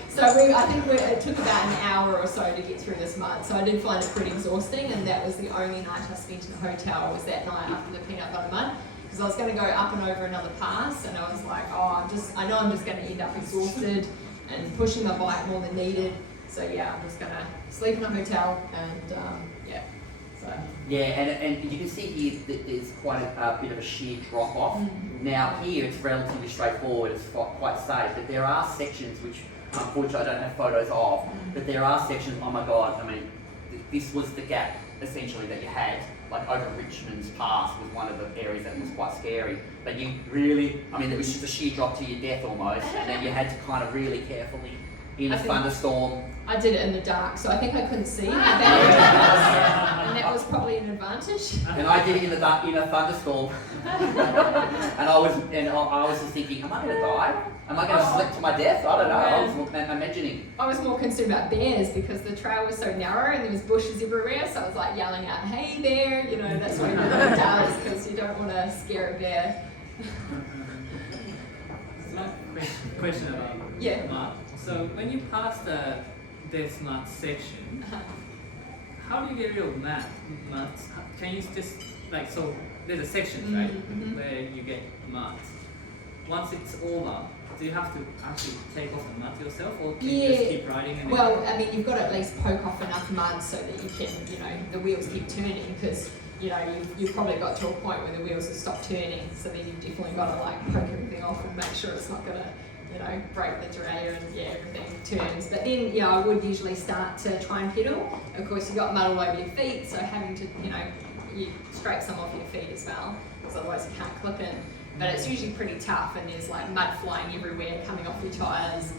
So I think it took about an hour or so to get through this mud. So I did find it pretty exhausting, and that was the only night I spent in the hotel was that night after the peanut butter mud. because I was going to go up and over another pass, and I was like, oh, I know I'm just going to end up exhausted and pushing my bike more than needed. So yeah, I'm just going to sleep in a hotel and yeah. So. Yeah, and you can see here that there's quite a bit of a sheer drop off. Now here it's relatively straightforward, it's quite safe, but there are sections which unfortunately I don't have photos of, but there are sections, oh my god, I mean, this was the gap essentially that you had, like over Richmond's Pass was one of the areas that was quite scary, but you really, I mean, it was just a sheer drop to your death almost, and then you had to kind of really carefully, in a thunderstorm. I did it in the dark, so I think I couldn't see how bad it was, and that was probably an advantage. And I did it in the dark, in a thunderstorm, and I was just thinking, am I going to die? Am I going to slip to my death? I don't know. I was imagining. I was more concerned about bears because the trail was so narrow and there was bushes everywhere, so I was like yelling out, "Hey bear!" You know, that's what everyone does because you don't want to scare a bear. Question about mud. So when you pass the Death Mud section, how do you get rid of mud? Can you just like, so there's a section right where you get mud. Once it's over, do you have to actually take off the mud yourself, or can you just keep riding? And well, I mean, you've got to at least poke off enough mud so that you can, you know, the wheels keep turning, because you know you've probably got to a point where the wheels have stopped turning. So then you've definitely got to like poke everything off and make sure it's not going to, you know, break the derailleur and everything turns. But then, yeah, I would usually start to try and pedal. Of course, you've got mud all over your feet, so having to, you know, you scrape some off your feet as well, because otherwise you can't clip in. But it's usually pretty tough, and there's like mud flying everywhere, coming off your tyres.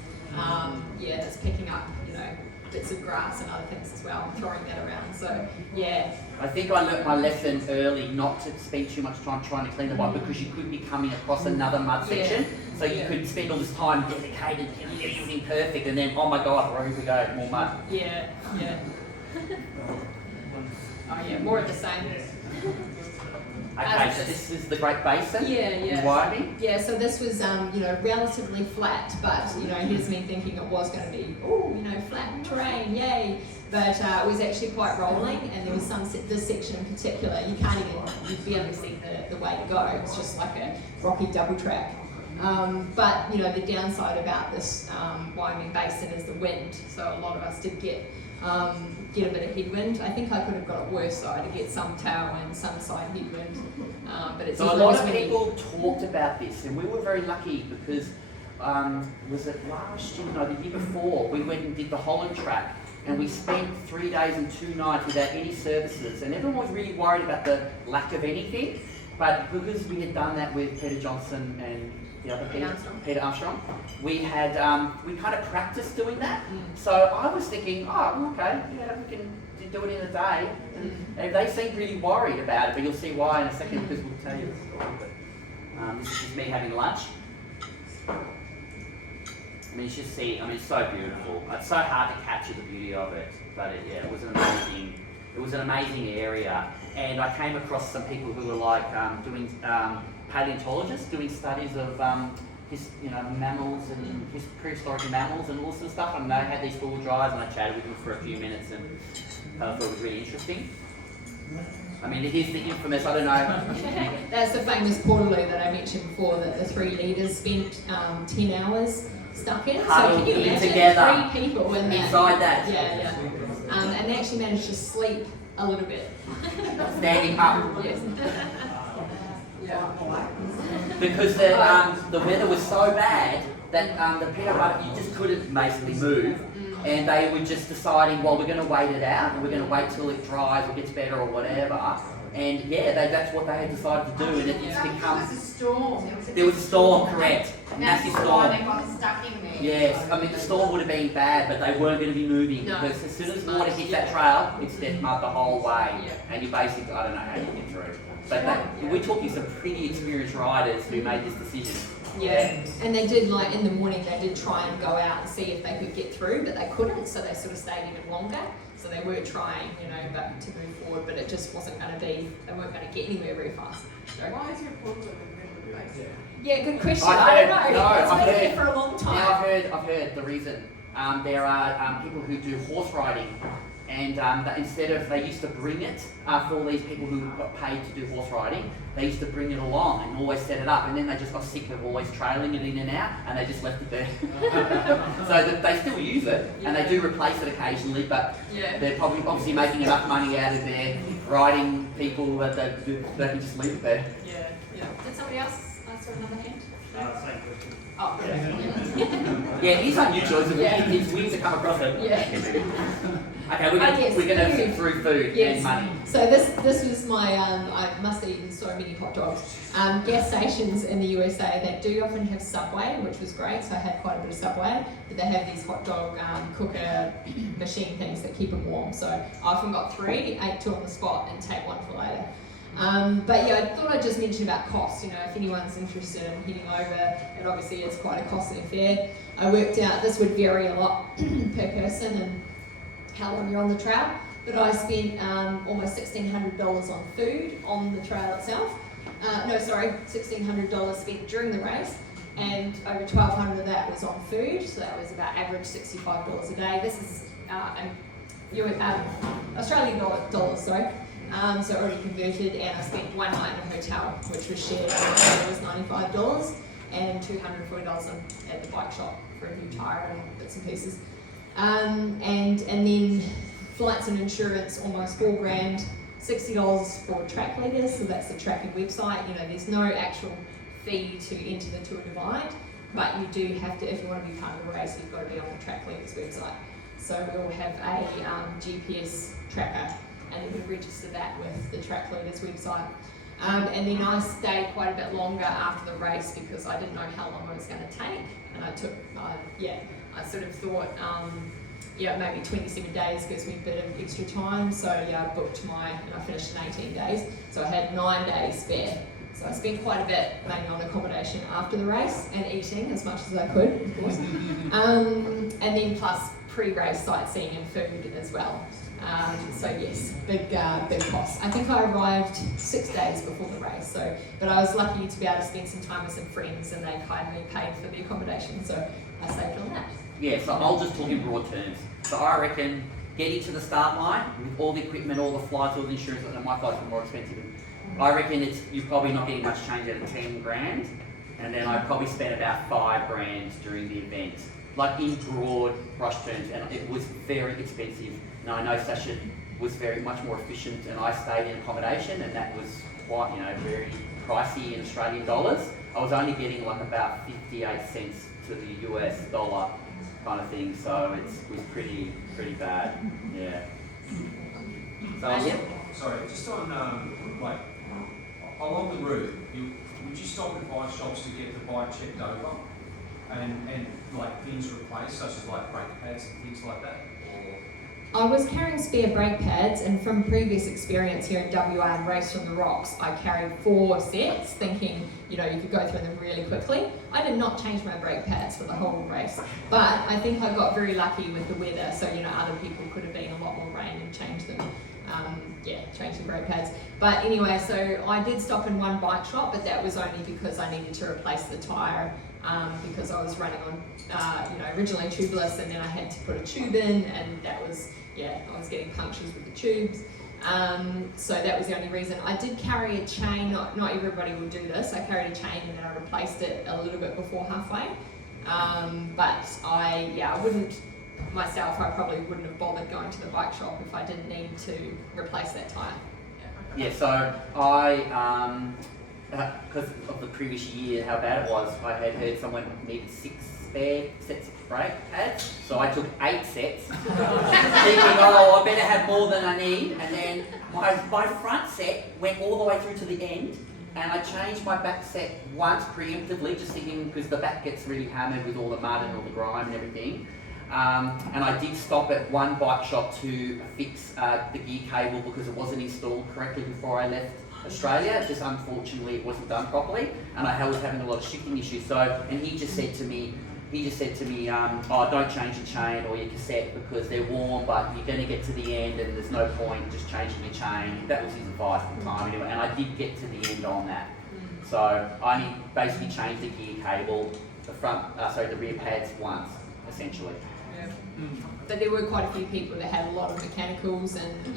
Yeah, it's picking up, you know, bits of grass and other things as well, and throwing that around. So, yeah. I think I learnt my lesson early not to spend too much time trying to clean the bike, because you could be coming across another mud section. So you could spend all this time dedicated, you know, getting everything perfect, and then, oh my god, here we go, more mud. Yeah, yeah. Oh yeah, more of the same. Okay, so this is the Great Basin in Wyoming? Yeah, so this was, you know, relatively flat, but, you know, here's me thinking it was going to be, oh, you know, flat terrain, yay. But it was actually quite rolling, and there was this section in particular, you can't even, you barely see the way to go. It's just like a rocky double track. But, you know, the downside about this Wyoming Basin is the wind, so a lot of us did get a bit of headwind. I think I could have got it worse though, to get some tailwind, some side headwind. But it's so a lot of people talked about this, and we were very lucky because was it last year? No, the year before, we went and did the Holland track, and we spent 3 days and 2 nights without any services, and everyone was really worried about the lack of anything. But because we had done that with Peter Johnson and the other Peter Armstrong, we had we kind of practiced doing that. So I was thinking, oh, okay, yeah, we can do it in a day. And they seemed really worried about it, but you'll see why in a second, because we'll tell you the story. But this is just me having lunch. I mean, you should see. I mean, it's so beautiful. It's so hard to capture the beauty of it, but it was an amazing. It was an amazing area, and I came across some people who were like doing paleontologists, doing studies of mammals and prehistoric mammals and all sorts of stuff. And they had these four drives, and I chatted with them for a few minutes, and I thought it was really interesting. I mean, it is the infamous, I don't know. That's the famous portaloo that I mentioned before, that the 3 leaders spent 10 hours stuck in. So can you imagine together, 3 people in that? Inside that. Yeah. And they actually managed to sleep a little bit. Standing up. Yes. Because the weather was so bad that the peanut butter, you just couldn't basically move. And they were just deciding, well, we're going to wait it out, and we're going to wait till it dries or gets better or whatever. And yeah, that's what they had decided to do, and it's become... There was a storm. There was a storm, correct. Massive storm. They got stuck in there. Yes, I mean the storm would have been bad, but they weren't going to be moving, because as soon as the water hits that trail, it's death mud the whole way, and you basically, I don't know how you get through. But we're talking some pretty experienced riders who made this decision. Yeah, and they did, like, in the morning, they did try and go out and see if they could get through, but they couldn't, so they sort of stayed even longer. So they were trying, you know, but to move forward, but it just wasn't going to be, they weren't going to get anywhere very fast. So. Why is your portal in the basin? Yeah, good question. I don't know. It's been there for a long time. Now I've heard the reason. There are people who do horse riding and they used to bring it for all these people who got paid to do horse riding. They used to bring it along and always set it up, and then they just got sick of always trailing it in and out, and they just left it there. So they still use it, and they do replace it occasionally, but they're probably obviously making enough money out of their riding people that they can just leave it there. Yeah. Did somebody else ask for another hand? Same question. Oh, Yeah, it is unusual. It's weird to come across it. Okay, we're gonna sit through food and money. So this was my I must have eaten so many hot dogs. Gas stations in the USA, they do often have Subway, which was great. So I had quite a bit of Subway, but they have these hot dog cooker machine things that keep them warm. So I often got 3, ate 2 on the spot, and take 1 for later. But yeah, I thought I'd just mention about cost. You know, if anyone's interested in heading over, it obviously is quite a costly affair. I worked out this would vary a lot per person and how long you're on the trail, but I spent almost $1,600 on food on the trail itself. $1,600 spent during the race, and over $1,200 of that was on food, so that was about average $65 a day. This is Australian dollars, sorry. So already converted, and I spent 1 night in a hotel, which was shared. It was $95 and $240 at the bike shop for a new tyre and bits and pieces. And then flights and insurance, almost $4,000, $60 for track leaders, so that's the tracking website. You know, there's no actual fee to enter the Tour Divide, but you do have to, if you want to be part of the race, you've got to be on the track leaders website. So we all have a GPS tracker, and you can register that with the track leaders website. And then I stayed quite a bit longer after the race because I didn't know how long it was going to take, and I took, I sort of thought, maybe 27 days gives me a bit of extra time. So I booked and I finished in 18 days. So I had 9 days spare. So I spent quite a bit mainly on accommodation after the race and eating as much as I could, of course. And then plus pre-race sightseeing and food as well. So yes, big cost. I think I arrived 6 days before the race, but I was lucky to be able to spend some time with some friends, and they kindly paid for the accommodation, so I saved on that. Yeah, so I'll just talk in broad terms. So I reckon getting to the start line with all the equipment, all the flights, all the insurance, and my flights were more expensive. I reckon you're probably not getting much change out of 10 grand, and then I probably spent about 5 grand during the event, like in broad brush terms, and it was very expensive. And I know Sacha was very much more efficient, and I stayed in accommodation, and that was quite, very pricey in Australian dollars. I was only getting like about 58 cents to the US dollar kind of thing, so it was pretty bad. Yeah. So Sorry, just on along the route, would you stop at bike shops to get the bike checked over and like things replaced, such as like brake pads and things like that? I was carrying spare brake pads, and from previous experience here in WA and Race from the Rocks, I carried 4 sets, thinking, you could go through them really quickly. I did not change my brake pads for the whole race, but I think I got very lucky with the weather, so, other people could have been a lot more rain and changed them. Change the brake pads. But anyway, so I did stop in one bike shop, but that was only because I needed to replace the tyre, because I was running on, originally tubeless, and then I had to put a tube in, and that was, I was getting punctures with the tubes. So that was the only reason. I did carry a chain, not everybody will do this. I carried a chain and then I replaced it a little bit before halfway. But I wouldn't, myself, I probably wouldn't have bothered going to the bike shop if I didn't need to replace that tyre. Yeah, so I, because of the previous year, how bad it was, I had heard someone needed 6 spare sets of brake pads, so I took 8 sets, thinking, I better have more than I need, and then my front set went all the way through to the end, and I changed my back set once preemptively, just thinking, because the back gets really hammered with all the mud and all the grime and everything. And I did stop at one bike shop to fix the gear cable because it wasn't installed correctly before I left Australia. Just unfortunately it wasn't done properly, and I was having a lot of shifting issues. So, and he just said to me, don't change your chain or your cassette because they're warm, but you're going to get to the end and there's no point just changing your chain. That was his advice at the time anyway, and I did get to the end on that. So I basically changed the gear cable, the rear pads once, essentially. But there were quite a few people that had a lot of mechanicals and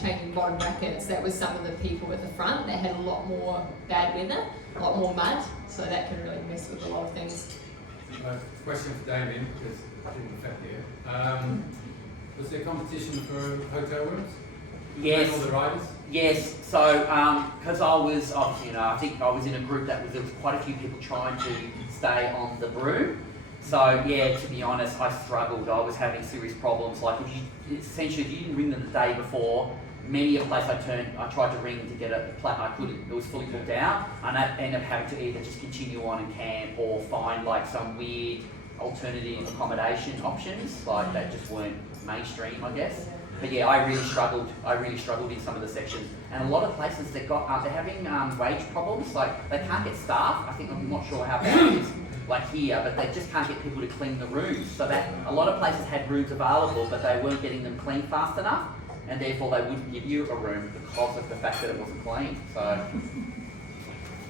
changing bottom brackets. That was some of the people at the front that had a lot more bad weather, a lot more mud, so that can really mess with a lot of things. Question for Damian, because I didn't affect you. Was there competition for hotel rooms? Yes. All the riders? Yes, so because I was, I think I was in a group there was quite a few people trying to stay on the broom. So yeah, to be honest, I struggled. I was having serious problems. Like if you didn't ring them the day before, many a place I tried to ring to get a plat, I couldn't. It was fully booked out, and I ended up having to either just continue on and camp or find like some weird alternative accommodation options, like that just weren't mainstream, I guess. But yeah, I really struggled in some of the sections, and a lot of places that they're having wage problems. Like they can't get staff. I'm not sure how bad it is like here, but they just can't get people to clean the rooms. So that a lot of places had rooms available, but they weren't getting them cleaned fast enough, and therefore they wouldn't give you a room because of the fact that it wasn't clean. So.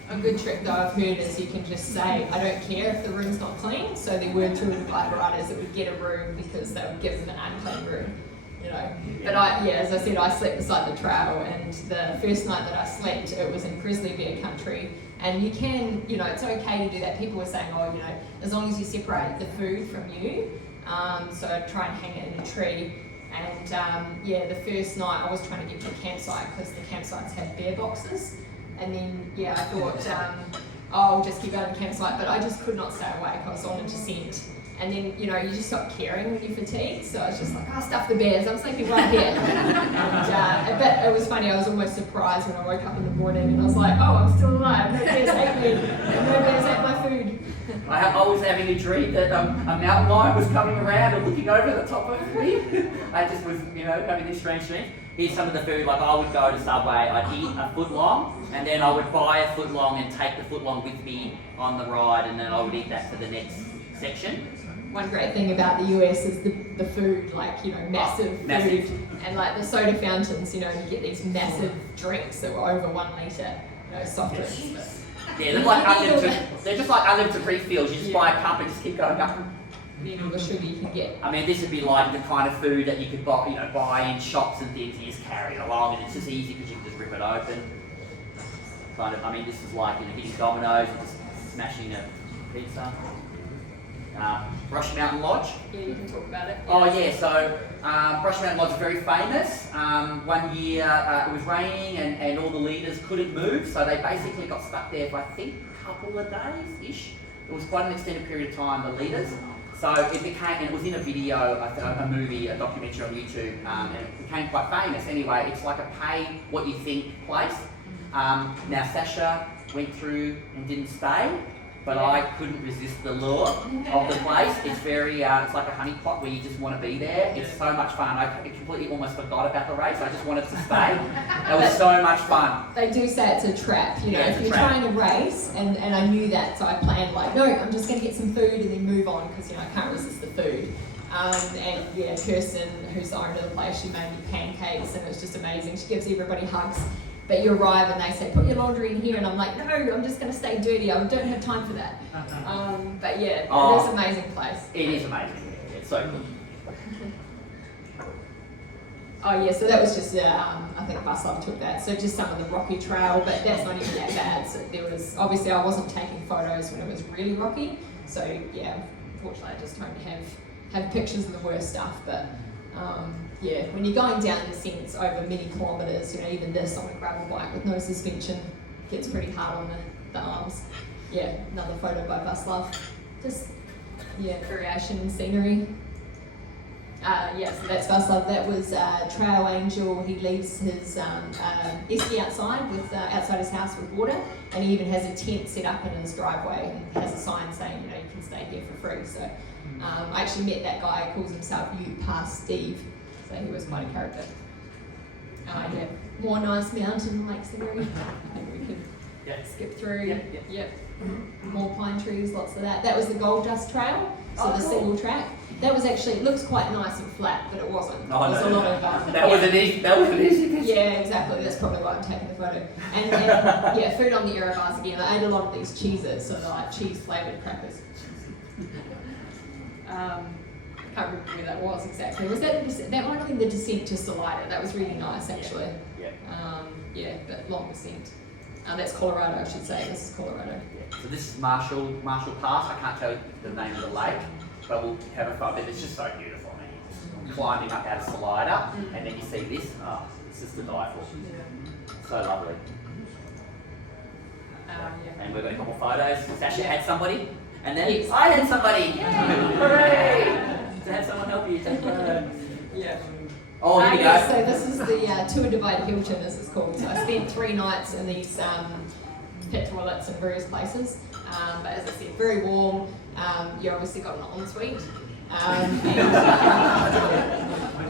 A good trick that I've heard is you can just say, I don't care if the room's not clean. So there were Tour de Bike riders that would get a room because they would give them an unclean room, But as I said, I slept beside the trail, and the first night that I slept, it was in grizzly bear country. And you can, it's okay to do that. People were saying, as long as you separate the food from you, so try and hang it in a tree. And the first night I was trying to get to a campsite because the campsites had bear boxes. And then, I thought, I'll just keep going to the campsite, but I just could not stay awake. I was on a descent. And then, you just stop caring when you're fatigued. So I was just like, stuff the bears, I'm sleeping right here. But it was funny, I was almost surprised when I woke up in the morning and I was like, I'm still alive, no bears ate me, no bears ate my food. I was having a dream that a mountain lion was coming around and looking over the top of me. I just was, having this strange dream. Here's some of the food, like I would go to Subway, I'd eat a footlong, and then I would buy a footlong and take the footlong with me on the ride, and then I would eat that for the next section. One great thing about the US is the food, massive food. And like the soda fountains, you get these massive drinks that were over 1 litre, soft drinks. Yeah, they're just like unlimited refills. You just buy a cup and just keep going up. Then all the sugar you can get. This would be like the kind of food that you could buy in shops and things. You just carry it along, and it's just easy because you can just rip it open. This is like hitting dominoes and just smashing a pizza. Brush Mountain Lodge. Yeah, you can talk about it. So Brush Mountain Lodge is very famous. One year it was raining and all the leaders couldn't move, so they basically got stuck there for I think a couple of days-ish. It was quite an extended period of time, the leaders. So it became, and it was in a video, a movie, a documentary on YouTube, and it became quite famous. Anyway, it's like a pay what you think place. Now Sacha went through and didn't stay, but I couldn't resist the lure of the place. It's very, it's like a honeypot where you just want to be there. It's so much fun. I completely almost forgot about the race. I just wanted to stay. It was so much fun. They do say it's a trap. If you're trying to race, and I knew that, so I planned no, I'm just going to get some food and then move on because I can't resist the food. Kirsten, who's the owner of the place, she made me pancakes and it was just amazing. She gives everybody hugs. But you arrive and they say, put your laundry in here, and I'm like, no, I'm just going to stay dirty. I don't have time for that. It is an amazing place. It is amazing. It's so cool. So that was just, I think Bus Love took that. So just some of the rocky trail, but that's not even that bad. So there was, obviously I wasn't taking photos when it was really rocky. So unfortunately I just don't have pictures of the worst stuff, but when you're going down descents over many kilometres, even this on a gravel bike with no suspension gets pretty hard on the arms. Another photo by Bus Love. Just, variation in scenery. So that's Bus Love. That was Trail Angel. He leaves his esky outside outside his house with water, and he even has a tent set up in his driveway and has a sign saying, you can stay here for free. So I actually met that guy who calls himself Past Steve. So he was quite a character. More nice mountain lake scenery. Maybe we could skip through. More pine trees, lots of that. That was the Gold Dust Trail, so the single track. That was actually, it looks quite nice and flat, but it wasn't. There was a lot of that was an easy. Yeah, exactly. That's probably why I'm taking the photo. And food on the aero bars again. I ate a lot of these cheeses, so they're like cheese flavoured crackers. can't remember where that was exactly. Was that that might have been the descent to Salida? That was really nice actually. Yeah. Yeah, but long descent. That's Colorado, I should say. This is Colorado. Yeah. So this is Marshall Pass. I can't tell you the name of the lake, but we'll have a fun. But it's just so beautiful, man. Just climbing up out of Salida, and then you see this. Oh, it's just to die for. So lovely. Yeah. And we've got a couple photos. Sacha had somebody, and then Yes. I had somebody. Hooray! To have someone help you take photos. Yeah. Oh, here we go. Yeah, so this is the Tour Divide Hilton, as it's called. So I spent 3 nights in these pit toilets in various places. But as I said, very warm. You obviously got an ensuite. And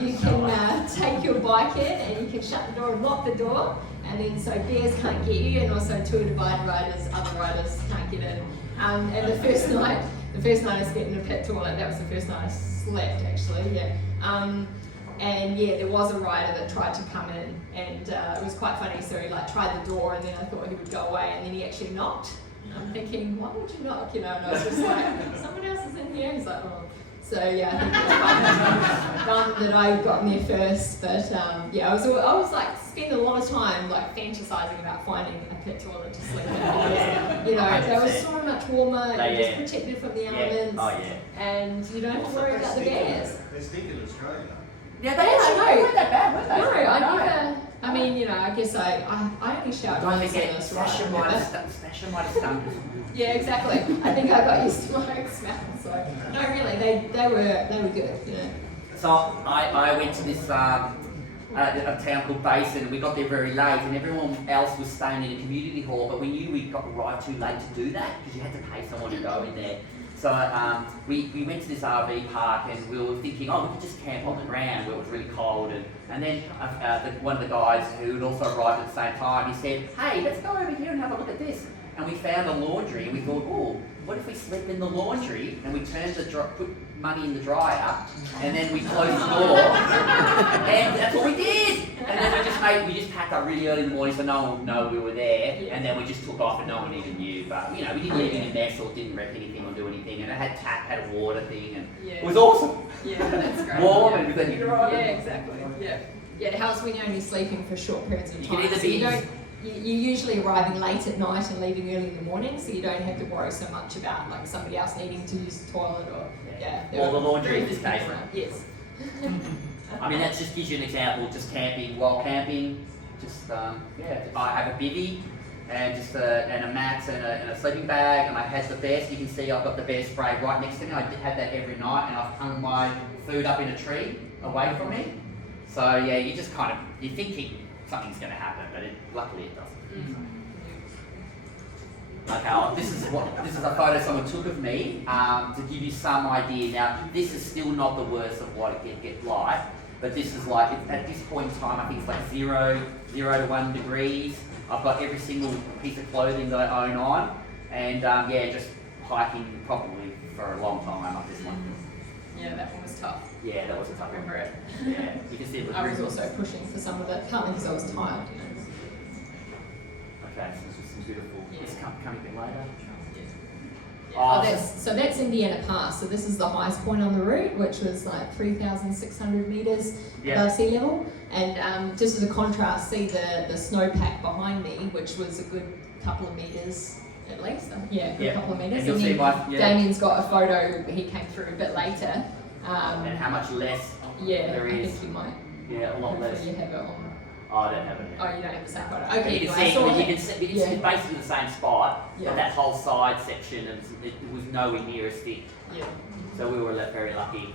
you can take your bike in and you can shut the door and lock the door. And then so bears can't get you, and also Tour Divide riders, other riders can't get in. And the first night I spent in a pit toilet. That was the first night I slept, actually. Yeah. And yeah, there was a rider that tried to come in, and it was quite funny. So he like tried the door, and then I thought he would go away, and then he actually knocked. And I'm thinking, why would you knock? You know, and I was just like, someone else is in here. He's like, oh. So yeah, I think it's fun that I got in there first. But yeah, I was like spending a lot of time like fantasizing about finding a pit toilet to sleep in. Yeah. You know, 100%. it was so much warmer. You're just Yeah. protected from the Yeah. elements. Oh yeah. And you don't have to worry about the bears. They stink in Australia. Yeah, Yeah, I know. weren't that bad, were they? No, I never. I mean, you know, I guess I only showered Don't once forget, in this, Sacha right? might have stunk. Yeah, exactly. I think I got used to my own smell. So no, really, they were good. You know. So I went to this a town called Basin, and we got there very late, and everyone else was staying in a community hall, but we knew we got arrived too late to do that because you had to pay someone to go in there. So we went to this RV park, and we were thinking, oh, we could just camp on the ground where it was really cold. And then one of the guys who had also arrived at the same time, he said, hey, let's go over here and have a look at this. And we found a laundry, and we thought, oh, what if we slept in the laundry and we put money in the dryer, and then we closed the door, and that's what we did. And then we just packed up really early in the morning so no one would know we were there, and then we just took off and no one even knew. But you know, we didn't leave any mess or didn't wreck anything or do anything, and it had a water thing, and it was awesome. Yeah, that's great. Warm Yeah. and with a heater on. Yeah, exactly. Yeah. Yeah, it helps when you're only sleeping for short periods of You time. can either So you be- don't. You're usually arriving late at night and leaving early in the morning, so you don't have to worry so much about like somebody else needing to use the toilet or Or the laundry very in this few people case. around. Yes. I mean, that just gives you an example. Just camping, while camping, I have a bivvy and just a mat and a sleeping bag, and I had the bear. So you can see I've got the bear spray right next to me. I had that every night, and I've hung my food up in a tree away from me. So yeah, you just you're thinking something's going to happen, but luckily it doesn't. Okay, this is a photo someone took of me to give you some idea. Now, this is still not the worst of what it can get like, but this is like, at this point in time, I think it's like 0 to 1 degrees. I've got every single piece of clothing that I own on, and yeah, just hiking probably for a long time up this one. Yeah, that one was tough. Yeah, that was a tough I one. remember it. Yeah, you can see it was I was also pushing for some of it, partly because I was tired. You know. Okay, so this is some beautiful. Yeah. It's coming a bit later. Oh, that's Indiana Pass. So this is the highest point on the route, which was like 3,600 meters above sea level. And just as a contrast, see the snowpack behind me, which was a good couple of meters at least. Yeah, a good couple of meters. And you'll see Damian's got a photo. He came through a bit later. And how much less there I is. think you might. Yeah, a lot less. Hopefully you have it on. Oh, I don't have it. Oh, you don't have the same photo. But Okay, you can anyway, see, it's basically the same spot, Yeah. but that whole side section it was nowhere near as thick. Yeah. So we were very lucky.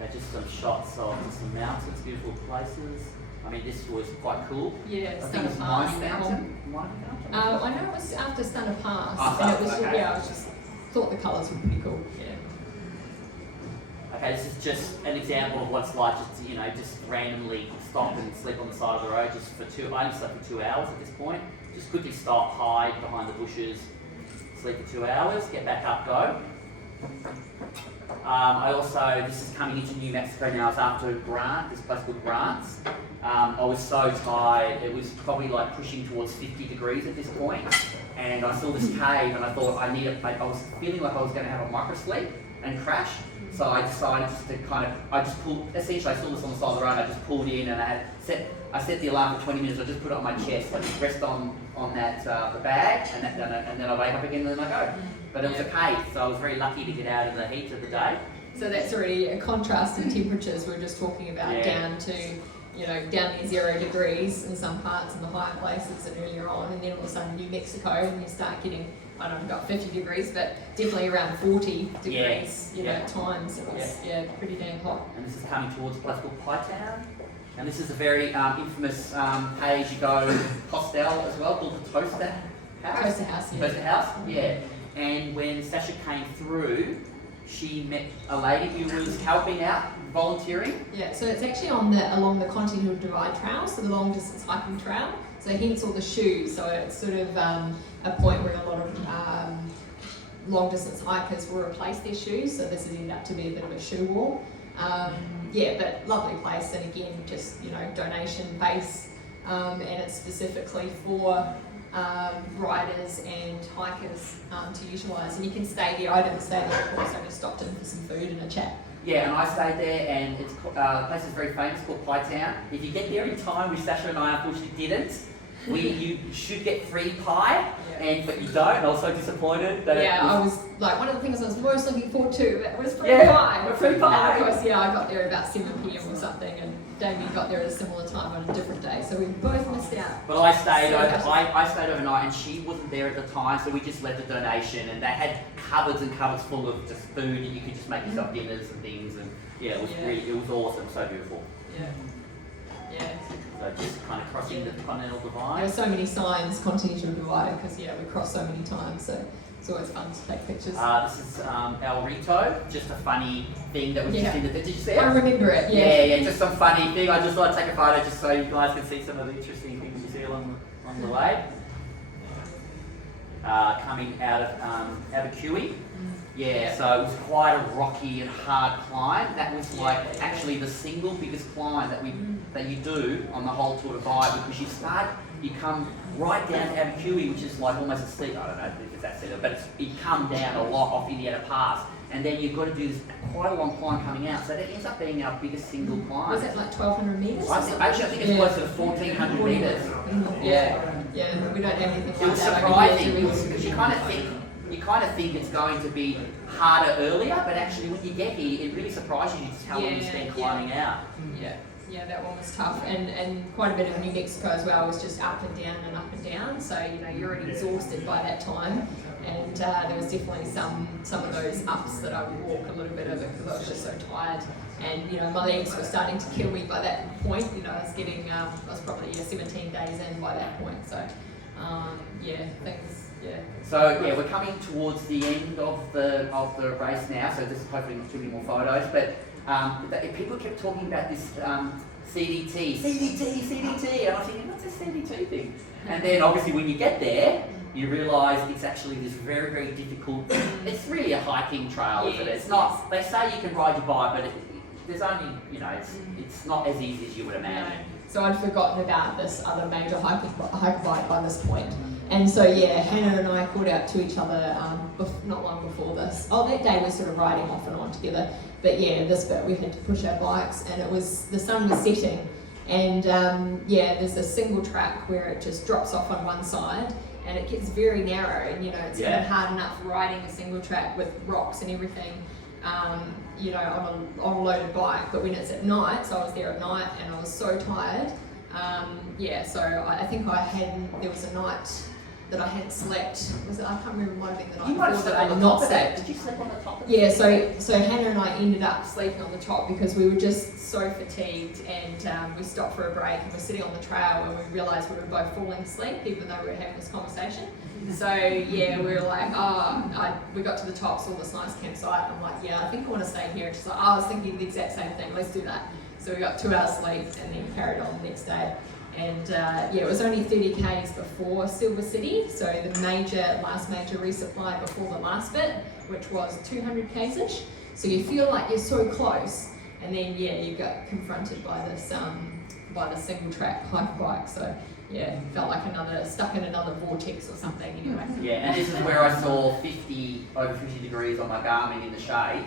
Okay, just some shots of some mountains, beautiful places. I mean, this was quite cool. Yeah, I think Stunner it's Pass. Mining Mountain. Mining Mountain? I know it was after Stunner Pass, Oh, and it was okay. I was just thought the colours were pretty cool. Yeah. Okay, this is just an example of what it's like just randomly stop and sleep on the side of the road just for I only slept for 2 hours at this point. Just quickly stop, hide behind the bushes, sleep for 2 hours, get back up, go. This is coming into New Mexico now. I was after this place called Grants. I was so tired. It was probably like pushing towards 50 degrees at this point. And I saw this cave and I thought I was feeling like I was going to have a micro sleep. and crash. So I decided just to essentially I saw this on the side of the road, I just pulled in and I set the alarm for 20 minutes, I just put it on my chest, I just rest on that, the bag, and then I wake up again and then I go. But it was a cave, so I was very lucky to get out in the heat of the day. So that's already a contrast in temperatures we were just talking about, down to, down near 0 degrees in some parts in the higher places and earlier on, and then all of a sudden New Mexico, and you start getting, I don't know, got 50 degrees, but definitely around 40 degrees, at times. It was, pretty damn hot. And this is coming towards a place called Pytown. And this is a very infamous pay-as-you-go hostel as well, called the Toaster House. Toaster House, Toaster House, yeah. And when Sacha came through, she met a lady who was helping out, volunteering. Yeah, so it's actually along the Continental Divide Trail, so the long distance hiking trail. So hence all the shoes. So it's sort of a point where a lot of long distance hikers will replace their shoes. So this has ended up to be a bit of a shoe wall. But lovely place, and again, just donation base, and it's specifically for riders and hikers to utilise. And you can stay there. I didn't stay there, of course. I just stopped in for some food and a chat. Yeah, and I stayed there, and it's the place is very famous, called Pytown. If you get there in time, which Sacha and I unfortunately didn't, you should get free pie, but you don't. And I was so disappointed that I was like, one of the things I was most looking forward to was free pie. Free pie. And of course, I got there about 7 p.m. or something, and Damian got there at a similar time on a different day, so we both missed out. But I stayed overnight, and she wasn't there at the time, so we just left a donation, and they had cupboards and cupboards full of just food, and you could just make yourself dinners and things, and it was awesome, so beautiful. Yeah. So just kind of crossing the Continental Divide. There were so many signs, Continental Divide, because we crossed so many times, so it's always fun to take pictures. This is El Rito, just a funny thing that was just in the. Did you see it? I remember it. Yeah, just some funny thing. I just thought I'd take a photo just so you guys can see some of the interesting things you see along the way. Coming out of Kiwi. Yeah, so it was quite a rocky and hard climb. That was actually the single biggest climb that you do on the whole Tour Divide, because you come right down to Abercuwie, which is like almost a steep, I don't know if it's that steep, but you come down a lot off Indiana Pass, and then you've got to do this quite a long climb coming out. So that ends up being our biggest single climb. Was it like 1,200 metres? I think it's closer to 1,400 metres. Yeah, we don't have anything like that. It was surprising, because you kind of think it's going to be harder earlier, but actually when you get here, it really surprises you just how long you spend climbing out. Yeah, that one was tough, and quite a bit of New Mexico as well was just up and down and up and down. So you're already exhausted by that time, and there was definitely some of those ups that I would walk a little bit of it because I was just so tired, and my legs were starting to kill me by that point. I was getting I was probably 17 days in by that point. So things. Yeah. So we're coming towards the end of the race now. So this is hopefully not too many more photos, but people kept talking about this CDT, and I was thinking, what's this CDT thing? And then obviously when you get there, you realise it's actually this very, very difficult. It's really a hiking trail, isn't it? It's not. They say you can ride your bike, but there's only it's not as easy as you would imagine. So I'd forgotten about this other major hiker bike by this point. And so Hannah and I called out to each other not long before this. That day we're sort of riding off and on together. But this bit we had to push our bikes, and the sun was setting. And there's a single track where it just drops off on one side, and it gets very narrow. And it's even hard enough riding a single track with rocks and everything. On a loaded bike, but when it's at night, so I was there at night and I was so tired. So I think there was a night that I hadn't slept. I can't remember, it might have been the night before that I had not slept. Did you sleep on the top? Yeah, so Hannah and I ended up sleeping on the top because we were just so fatigued, and we stopped for a break and we're sitting on the trail and we realised we were both falling asleep even though we were having this conversation. So we were like, we got to the top, saw this nice campsite. I'm like, I think I want to stay here. And she's like, I was thinking the exact same thing. Let's do that. So we got 2 hours sleep and then carried on the next day. And it was only 30 k's before Silver City, so the last major resupply before the last bit, which was 200 k's-ish. So you feel like you're so close, and then you got confronted by this single track hike bike. So yeah, felt like stuck in another vortex or something anyway. Yeah, and this is where I saw over 50 degrees on my Garmin in the shade,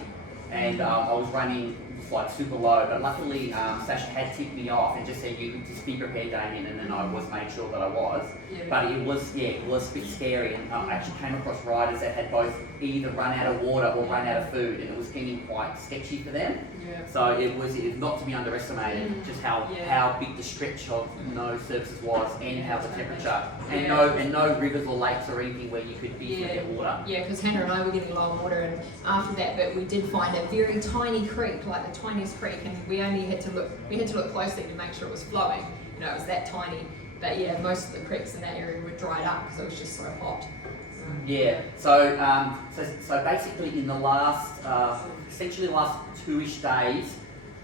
and I was running like super low, but luckily Sacha had tipped me off and just said, you could just be prepared, Damian, and then I was made sure that I was. Yeah. But it was a bit scary, and I actually came across riders that had both either run out of water or run out of food, and it was getting quite sketchy for them. Yeah. So it was not to be underestimated, just how big the stretch of no surfaces was, and how the temperature, and no rivers or lakes or anything where you could be get water. Yeah, because Hannah and I were getting low on water, and after that bit we did find a very tiny creek, like the tiniest creek, and we had to look closely to make sure it was flowing. You know, it was that tiny. But yeah, most of the creeks in that area were dried up because it was just so hot. Yeah. So basically, in the last, essentially the last 2-ish days,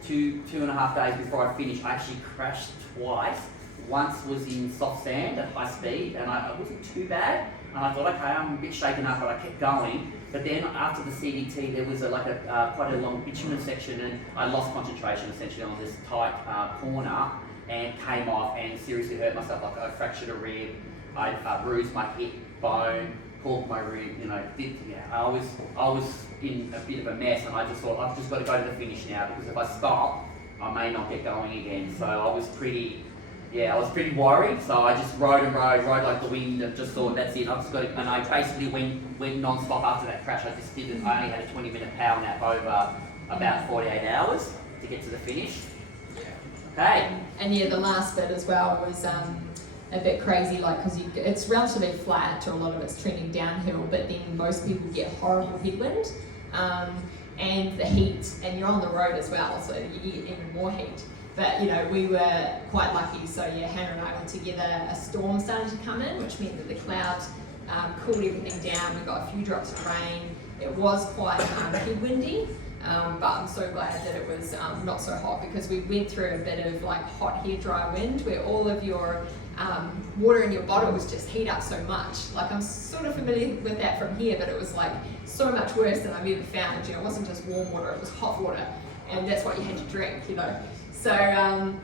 2.5 days before I finished, I actually crashed twice. Once was in soft sand at high speed, and it wasn't too bad. And I thought, okay, I'm a bit shaken up, but I kept going. But then after the CDT, there was quite a long bitumen section, and I lost concentration essentially on this tight corner, and came off and seriously hurt myself. Like I fractured a rib, I bruised my hip bone, pulled my rib. You know, I was in a bit of a mess, and I just thought I've just got to go to the finish now, because if I stop, I may not get going again. So I was pretty worried. So I just rode like the wind, and just thought, that's it. I've just got to, and I basically went non-stop after that crash. I only had a 20-minute power nap over about 48 hours to get to the finish. Okay. And yeah, the last bit as well was a bit crazy, like, because it's relatively flat, or a lot of it's trending downhill, but then most people get horrible headwind, and the heat, and you're on the road as well, so you get even more heat. But you know, we were quite lucky, so yeah, Hannah and I were together, a storm started to come in, which meant that the clouds cooled everything down. We got a few drops of rain. It was quite headwindy. But I'm so glad that it was not so hot, because we went through a bit of like hot hair dry wind where all of your water in your bottles just heat up so much. Like, I'm sort of familiar with that from here, but it was like so much worse than I've ever found. You know, it wasn't just warm water, it was hot water, and that's what you had to drink, you know. So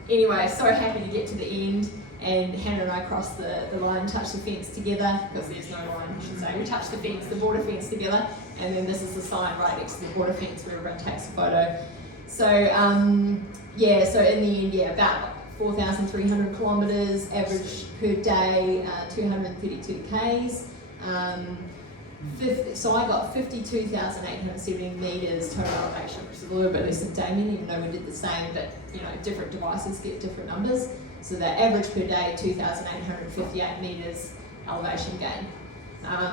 anyway, so happy to get to the end, and Hannah and I crossed the line, touched the fence together, because there's no line, I should say. We touched the fence, the border fence together, and then this is the sign right next to the border fence where everyone takes a photo. So yeah, so in the end, yeah, about 4,300 kilometres, average per day, 232 Ks. So I got 52,870 metres total elevation, which is a little bit less than Damian, even though we did the same, but you know, different devices get different numbers. So the average per day, 2,858 metres elevation gain.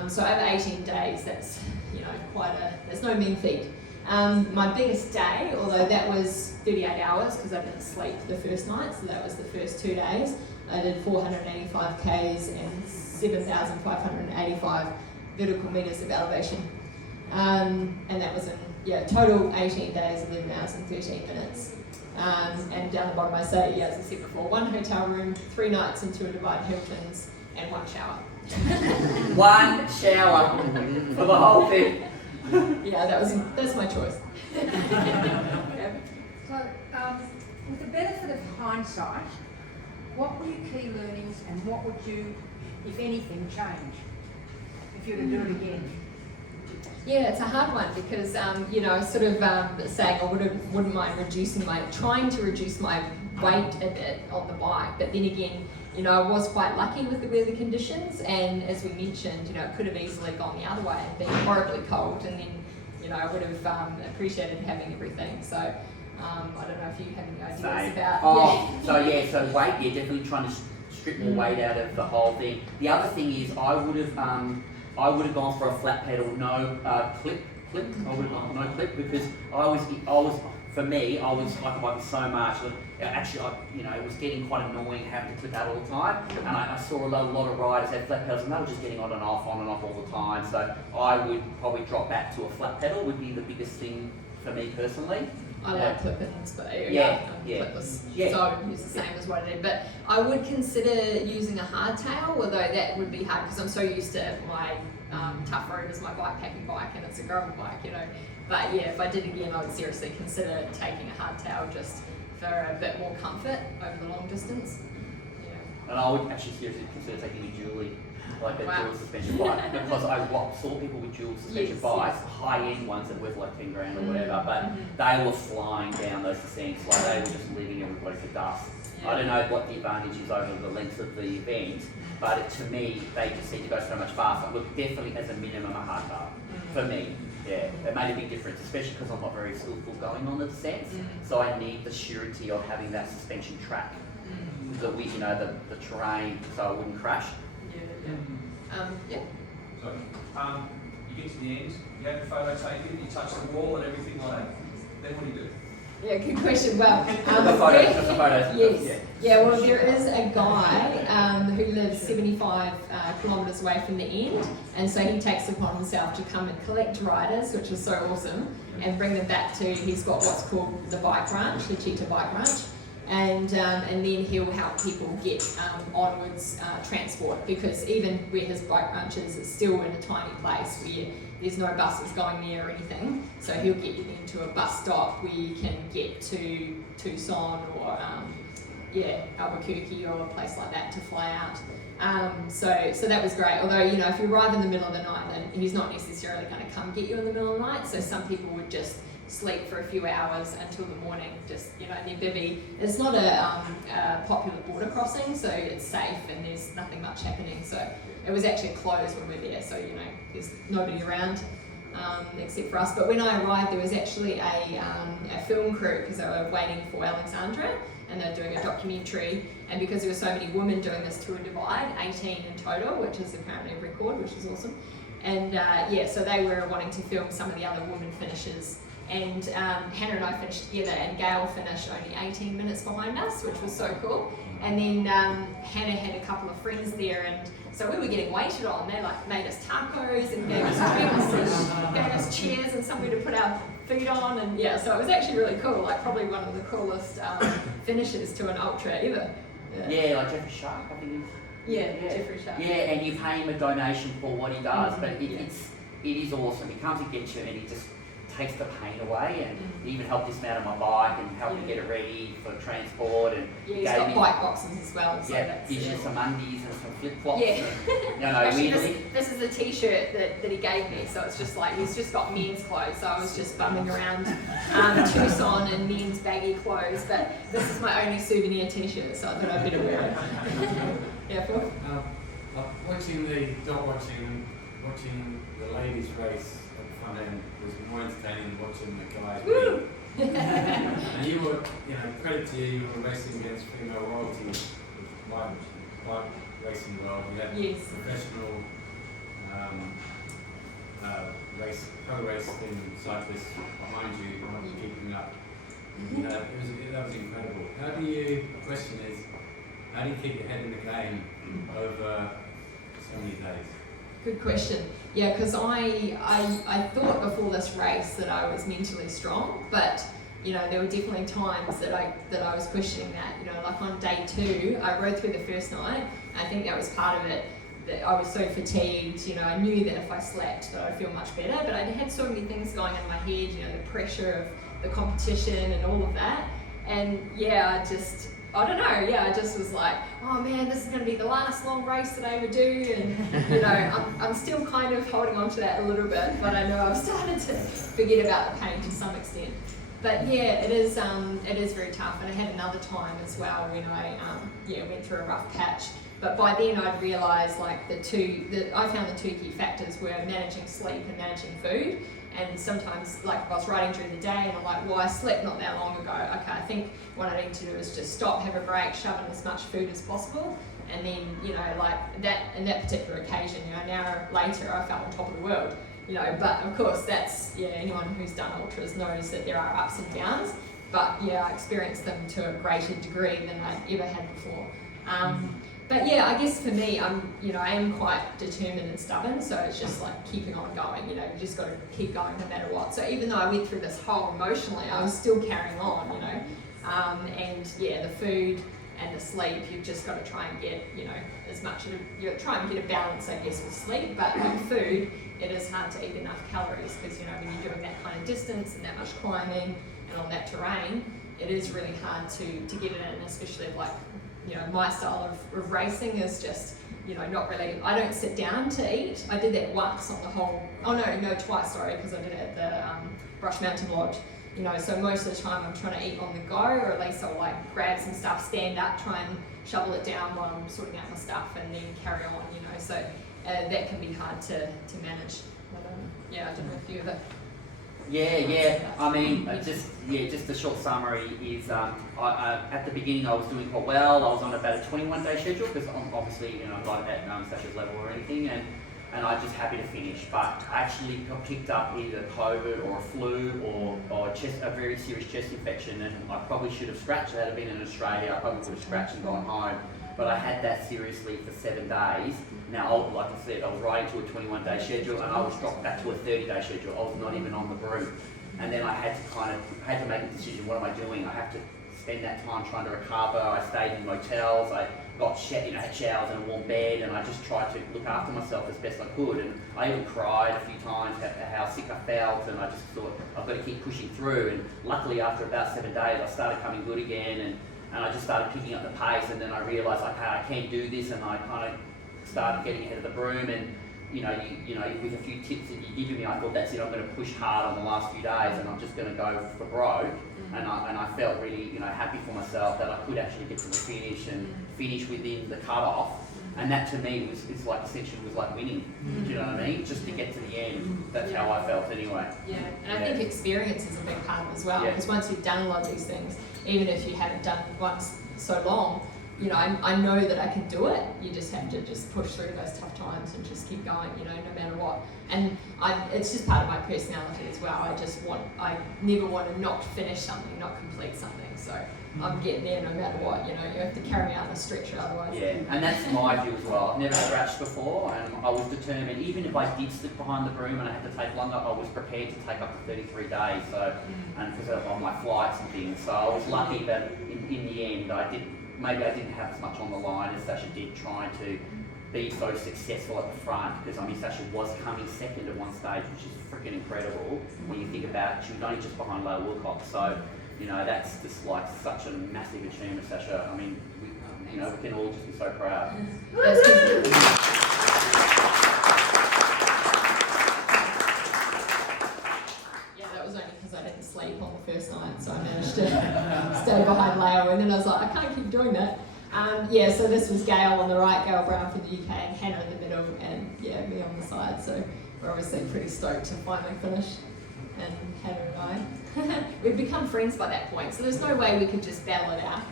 So over 18 days, that's, you know, that's no mean feat. My biggest day, although that was 38 hours because I didn't sleep the first night, so that was the first 2 days. I did 485 Ks and 7,585 vertical metres of elevation. And that was in, total 18 days, 11 hours and 13 minutes. And down the bottom I say, as I said before, 1 hotel room, 3 nights in 2 Divide Hiltons, and 1 shower. 1 shower for the whole thing. Yeah, that's my choice. So, with the benefit of hindsight, what were your key learnings, and what would you, if anything, change if you were to do it again? Yeah, it's a hard one because, you know, sort of saying I wouldn't mind trying to reduce my weight a bit on the bike, but then again, you know, I was quite lucky with the weather conditions, and as we mentioned, you know, it could have easily gone the other way and been horribly cold, and then, you know, I would have appreciated having everything. So I don't know if you have any ideas about. So weight, definitely trying to strip more weight out of the whole thing. The other thing is I would have gone for a flat pedal, no clip. I would have gone for no clip, because I was for me, I was like biking so much. Actually, it was getting quite annoying having to clip out all the time. And I saw a lot of riders had flat pedals, and they were just getting on and off all the time. So I would probably drop back to a flat pedal. Would be the biggest thing for me personally. I like clip-ins, but clipless. Yeah. So I would use the same as what I did. But I would consider using a hardtail, although that would be hard because I'm so used to my Tough Road as my bikepacking bike, and it's a gravel bike, you know. But yeah, if I did again, I would seriously consider taking a hardtail just for a bit more comfort over the long distance. And I would actually seriously consider taking a dually, like a Wow. dual suspension bike, because I saw people with dual suspension Yes, bikes, yes. high-end ones that worth like 10 grand or Mm, whatever, but mhm. they were flying down those descents, like they were just leaving everybody for dust. Yeah. I don't know what the advantage is over the length of the event, but to me, they just seem to go so much faster. Look, definitely as a minimum a hard car, for me. Yeah, it made a big difference, especially because I'm not very skillful going on the descents. So I need the surety of having that suspension track, the terrain, so I wouldn't crash. Yeah. So, you get to the end, you have your photo taken, you touch the wall and everything like that. Then what do you do? Yeah, good question. Well, The photos. yes. Yeah, well, there is a guy who lives 75 kilometres away from the end, and so he takes it upon himself to come and collect riders, which is so awesome, and bring them back to, he's got what's called the bike ranch, the Cheetah Bike Ranch, and then he'll help people get onwards transport, because even where his bike ranch is, it's still in a tiny place where there's no buses going there or anything, so he'll get you then to a bus stop where you can get to Tucson or Albuquerque or a place like that to fly out. So that was great, although if you arrive in the middle of the night, then he's not necessarily going to come get you in the middle of the night, so some people would just sleep for a few hours until the morning, just in their bivvy. It's not a popular border crossing, so it's safe and there's nothing much happening, so it was actually closed when we were there, so there's nobody around except for us. But when I arrived, there was actually a film crew, because they were waiting for Alexandra and they're doing a documentary, and because there were so many women doing this Tour Divide, 18 in total, which is apparently a record, which is awesome. And so they were wanting to film some of the other women finishers. And Hannah and I finished together, and Gail finished only 18 minutes behind us, which was so cool. And then Hannah had a couple of friends there, and so we were getting waited on. They made us tacos and gave us drinks and gave us chairs and somewhere to put our feet on, and so it was actually really cool. Probably one of the coolest finishes to an ultra ever. Yeah, like Jeffrey Sharp, I think. Jeffrey Sharp. Yeah, and you pay him a donation for what he does, but it is awesome. He comes and gets you, and he just takes the pain away, and he even helped dismount my bike and helped me get it ready for transport, and he's got bike boxes as well. So gives you some undies and some flip flops. Yeah. Actually, weirdly. this is a t-shirt that he gave me, so it's just he's just got men's clothes. So I was just bumming around Tucson in men's baggy clothes, but this is my only souvenir t-shirt, so I thought I'd better wear it. Yeah, Phil? Watching the ladies race at the front end was more entertaining than watching the guys win. And you were, credit to you were racing against female royalty with bike racing world. You had professional pro racing cyclists behind you, keeping up. That was incredible. The question is, how do you keep your head in the game over so many days? Good question. Yeah, because I thought before this race that I was mentally strong, but there were definitely times that I was questioning that. Like on day 2, I rode through the first night. I think that was part of it. That I was so fatigued. I knew that if I slept, that I'd feel much better. But I had so many things going in my head. The pressure of the competition and all of that. And I don't know, I just was like, oh man, this is going to be the last long race that I ever do, and I'm still kind of holding on to that a little bit, but I know I've started to forget about the pain to some extent. But it is very tough, and I had another time as well when I went through a rough patch. But by then I'd realised I found the 2 key factors were managing sleep and managing food. And sometimes, if I was riding during the day and I'm like, well, I slept not that long ago. Okay, I think what I need to do is just stop, have a break, shove in as much food as possible. And then, that, in that particular occasion, an hour later, I felt on top of the world. But of course, that's, anyone who's done ultras knows that there are ups and downs. But I experienced them to a greater degree than I'd ever had before. But I guess for me, I am quite determined and stubborn, so it's just keeping on going, you just got to keep going no matter what. So even though I went through this hole emotionally, I was still carrying on, the food and the sleep, you've just got to try and get, as much, try and get a balance, I guess, with sleep, but with food, it is hard to eat enough calories, because, when you're doing that kind of distance and that much climbing and on that terrain, it is really hard to get it in, especially my style of racing is just, not really, I don't sit down to eat. I did that once on the whole, twice, sorry, because I did it at the Brush Mountain Lodge. So most of the time I'm trying to eat on the go, or at least I'll like grab some stuff, stand up, try and shovel it down while I'm sorting out my stuff, and then carry on, so that can be hard to manage. But, I don't know if you ever... Yeah. I mean, just a short summary is at the beginning I was doing quite well. I was on about a 21-day schedule because obviously, I'm not at Sacha's level or anything, and I'm just happy to finish. But I actually got picked up either COVID or a flu or a very serious chest infection, and I probably should have scratched. Had I been in Australia, I probably would have scratched and gone home. But I had that seriously for 7 days. Now, like I said, I was riding to a 21-day schedule, and I was dropped back to a 30-day schedule. I was not even on the broom. And then I had to make a decision, what am I doing? I have to spend that time trying to recover. I stayed in motels, I got had showers and a warm bed, and I just tried to look after myself as best I could. And I even cried a few times at how sick I felt, and I just thought, I've got to keep pushing through. And luckily, after about 7 days, I started coming good again, and I just started picking up the pace, and then I realised, like, hey, I can do this, and I kind of started getting ahead of the broom, and with a few tips that you give me, I thought, that's it, I'm going to push hard on the last few days, and I'm just going to go for broke. And I felt really, happy for myself that I could actually get to the finish and finish within the cut-off. And that to me was like essentially was like winning. Do you know what I mean? Just to get to the end. That's how I felt anyway. Yeah, and I think experience is a big part of it as well. Because once you've done a lot of these things, even if you haven't done once so long, I know that I can do it. You just have to just push through those tough times and just keep going, no matter what. And it's just part of my personality as well. I never want to not finish something, not complete something. So I'm getting there no matter what, you have to carry me out on a stretcher otherwise. Yeah, and that's my view as well. I've never scratched before, and I was determined, even if I did slip behind the broom and I had to take longer, I was prepared to take up to 33 days, and because of my flights and things. So I was lucky that in the end I didn't have as much on the line as Sacha did, trying to be so successful at the front, because Sacha was coming second at one stage, which is freaking incredible when you think about it. She was only just behind Low Wilcox, so that's just like such a massive achievement, Sacha. I mean, we can all just be so proud. That was only because I didn't sleep on the first night, so I managed to stay behind Leo, and then I was like, I can't keep doing that. So this was Gail on the right, Gail Brown from the UK, and Hannah in the middle, and me on the side. So we're obviously pretty stoked to finally finish. And Hannah and I, we've become friends by that point, so there's no way we could just battle it out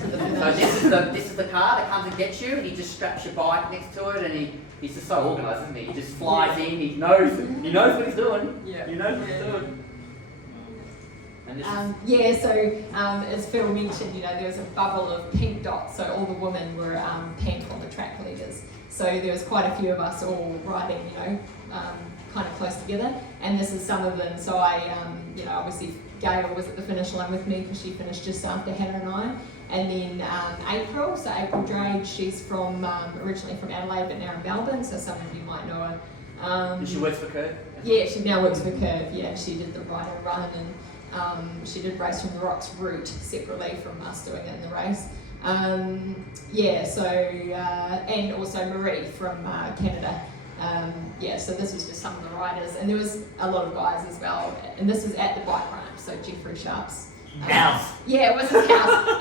to the finish. So this is the car that comes and gets you, and he just straps your bike next to it, and he's just so organised, isn't he? He just flies in, he knows what he's doing. Yeah. He knows what he's doing. As Phil mentioned, there was a bubble of pink dots, so all the women were pink on the track leaders. So there was quite a few of us all riding, kind of close together, and this is some of them. So I, obviously Gail was at the finish line with me because she finished just after Hannah and I. And then April Drade, she's from originally from Adelaide but now in Melbourne, so some of you might know her. And she works for Curve? Yeah, she now works for Curve. Yeah, she did the Rider Run, and she did Race from the Rocks route separately from us doing it in the race. And also Marie from Canada. So this was just some of the riders, and there was a lot of guys as well. And this was at the bike ranch, so Jeffrey Sharp's house. Yeah, it was his house.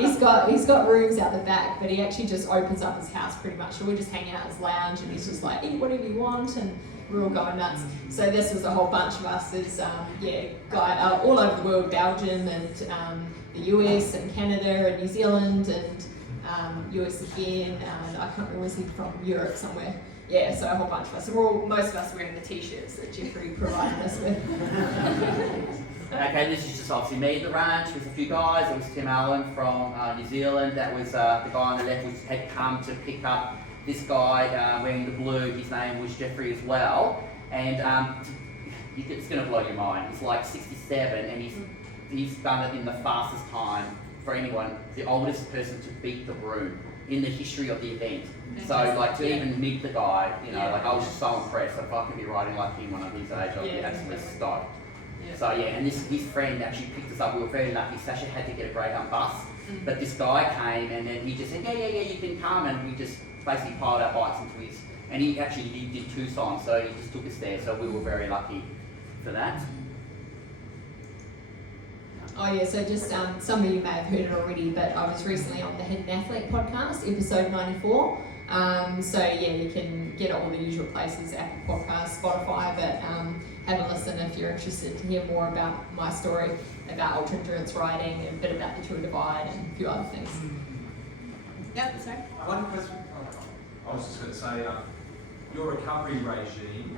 He's got rooms out the back, but he actually just opens up his house pretty much. So we're just hanging out in his lounge, and he's just like, eat whatever you want, and we're all going nuts. So this was a whole bunch of us. There's guy all over the world, Belgium and the US and Canada and New Zealand and US again. I can't remember, was he from Europe somewhere? Yeah, so a whole bunch of us. So most of us wearing the t-shirts that Jeffrey provided us with. Okay, this is just obviously me at the ranch with a few guys. There was Tim Allen from New Zealand. That was the guy on the left who had come to pick up this guy wearing the blue. His name was Jeffrey as well. And it's going to blow your mind. He's like 67, and he's done it in the fastest time for anyone, the oldest person to beat the broom in the history of the event. So to even meet the guy, I was just so impressed. If I can be riding like him when I'm his age, I'll be absolutely stoked. So yeah, and his friend actually picked us up. We were very lucky. Sacha had to get a Greyhound bus, but this guy came and then he just said, yeah, you can come, and we just basically piled our bikes into his. And he actually lived in Tucson, so he just took us there. So we were very lucky for that. Oh yeah, so just some of you may have heard it already, but I was recently on the Hidden Athlete podcast, episode 94. So yeah, you can get it all the usual places, Apple Podcasts, Spotify, but have a listen if you're interested to hear more about my story, about ultra endurance riding, and a bit about the Tour Divide and a few other things. Yep, sorry. One question. I was just going to say, your recovery regime,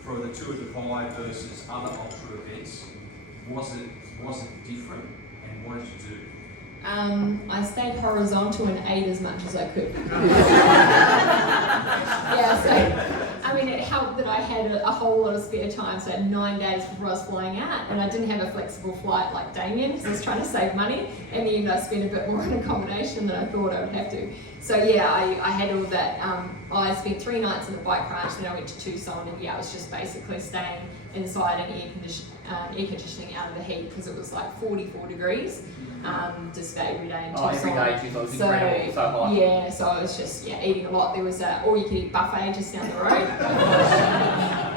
for the Tour Divide versus other ultra events, was it different, and what did you do? I stayed horizontal and ate as much as I could. Yeah, so I mean, it helped that I had a whole lot of spare time, so I had 9 days before I was flying out, and I didn't have a flexible flight like Damian because I was trying to save money, and then I spent a bit more on accommodation than I thought I would have to. So yeah, I had all that. I spent 3 nights in the bike ranch, then I went to Tucson, and yeah, I was just basically staying inside and air conditioning out of the heat because it was like 44 degrees. Just every day in Tucson. Every day Tucson was incredible, so hot. Yeah, so I was just eating a lot. There was a all-you-can-eat buffet just down the road.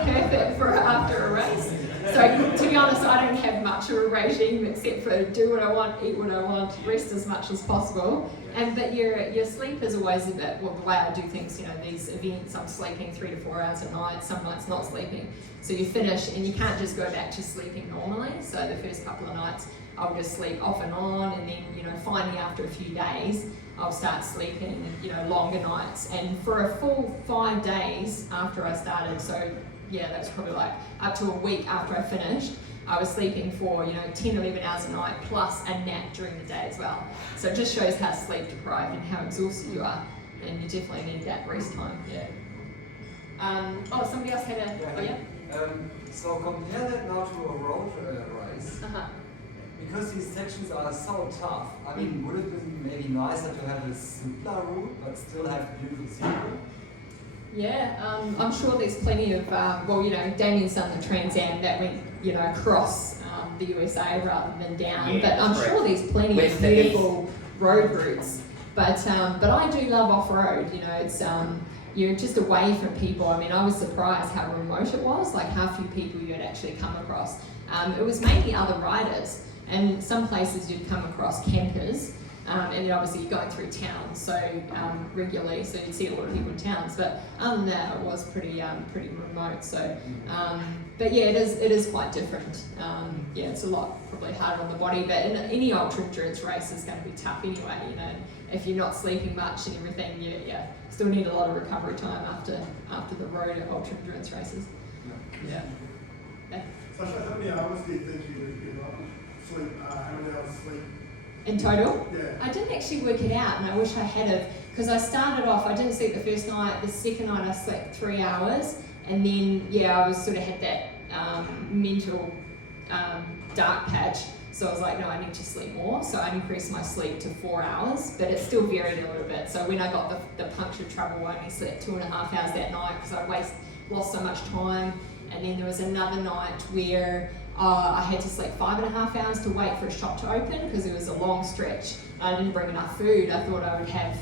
Perfect for after a race. So to be honest, I don't have much of a regime except for do what I want, eat what I want, rest as much as possible. But your sleep is always a bit, well, the way I do things, these events, I'm sleeping 3 to 4 hours a night, some nights not sleeping. So you finish and you can't just go back to sleeping normally. So the first couple of nights, I'll just sleep off and on, and then, finally after a few days, I'll start sleeping, longer nights. And for a full 5 days after I started, so yeah, that was probably like up to a week after I finished, I was sleeping for, 10, 11 hours a night, plus a nap during the day as well. So it just shows how sleep deprived and how exhausted you are, and you definitely need that rest time, yeah. Somebody else had a, So compare that now to a road race. Because these sections are so tough, I mean, would it have been maybe nicer to have a simpler route, but still have beautiful scenery? Yeah, I'm sure there's plenty of, Damien's done the Trans Am that went, across the USA rather than down, Yeah, but I'm correct. sure there's plenty of beautiful road routes. But I do love off-road, it's, you're just away from people. I mean, I was surprised how remote it was, like how few people you had actually come across. It was mainly other riders. And some places you'd come across campers, and then obviously you're going through towns regularly, so you'd see a lot of people in towns. But other than that, it was pretty remote. So, but yeah, it is quite different. It's a lot probably harder on the body. But in any ultra endurance race is going to be tough anyway. If you're not sleeping much and everything, you still need a lot of recovery time after the road at ultra endurance races. Yeah. Sacha, how many hours do you think you sleep? How many hours sleep? In total? Yeah. I didn't actually work it out, and I wish I had have, because I started off, I didn't sleep the first night, the second night I slept 3 hours, and then, I was sort of had that mental dark patch, so I was like, no, I need to sleep more, so I increased my sleep to 4 hours, but it still varied a little bit. So when I got the punctured trouble, I only slept 2.5 hours that night, because I lost so much time, and then there was another night where I had to sleep 5.5 hours to wait for a shop to open because it was a long stretch. I didn't bring enough food. I thought I would have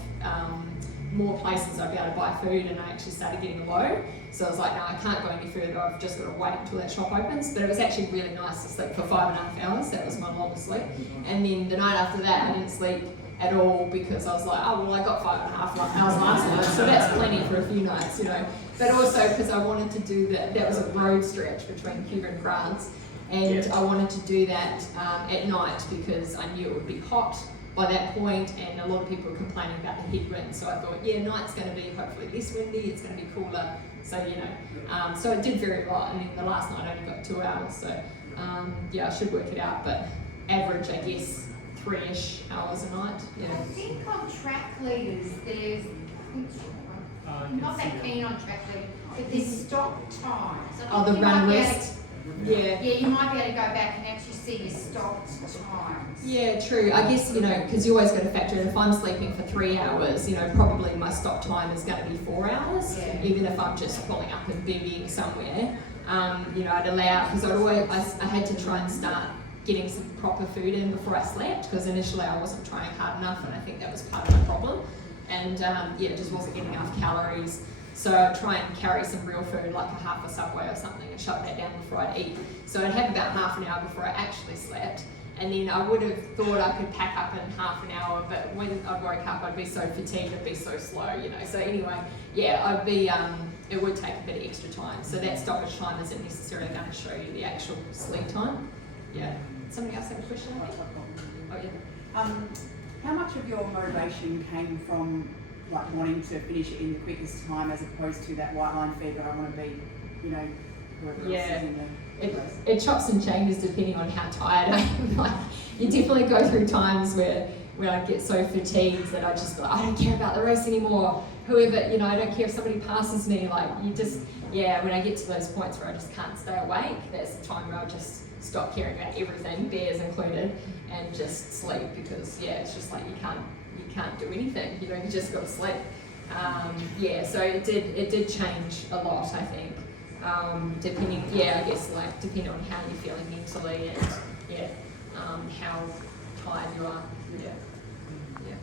more places I'd be able to buy food, and I actually started getting low. So I was like, no, I can't go any further. I've just got to wait until that shop opens. But it was actually really nice to sleep for 5.5 hours. That was my longest sleep. And then the night after that, I didn't sleep at all because I was like, oh, well, I got 5.5 hours last night, so that's plenty for a few nights, But also because I wanted to do that was a road stretch between Cuba and France. And I wanted to do that at night because I knew it would be hot by that point, and a lot of people were complaining about the headwind. So I thought, night's going to be hopefully less windy, it's going to be cooler. So, so it did very well. And then the last night I only got 2 hours. So, I should work it out. But average, I guess, 3-ish hours a night. I think on track leaders, there's, I'm not that keen on track leaders, but there's stop time. So the run rest. Yeah, you might be able to go back and actually see your stopped times. Yeah, true. I guess, because you always got to factor in, if I'm sleeping for 3 hours, probably my stop time is going to be 4 hours, even if I'm just pulling up and being somewhere. You know, I'd allow, because I had to try and start getting some proper food in before I slept, because initially I wasn't trying hard enough, and I think that was part of the problem. And yeah, just wasn't getting enough calories. So I'd try and carry some real food, like a half a Subway or something, and shut that down before I'd eat. So I'd have about half an hour before I actually slept. And then I would have thought I could pack up in half an hour, but when I woke up, I'd be so fatigued, I'd be so slow, you know. So anyway, yeah, I'd be, it would take a bit of extra time. So that stoppage time isn't necessarily going to show you the actual sleep time. Yeah. Somebody else have a question? Oh yeah. How much of your motivation came from like wanting to finish it in the quickest time, as opposed to that white line fever? I want to be, you know, whoever else is in the race? It chops and changes depending on how tired I am. Like, you definitely go through times where I get so fatigued that I just like, I don't care about the race anymore. Whoever, you know, I don't care if somebody passes me. Like, you just, yeah, when I get to those points where I just can't stay awake, that's the time where I just stop caring about everything, bears included, and just sleep, because yeah, it's just like you can't do anything, you know, you just got to sleep. Yeah, so it did change a lot, I think. Depending, yeah, I guess like depending on how you're feeling mentally and yeah, how tired you are. Yeah. Yeah.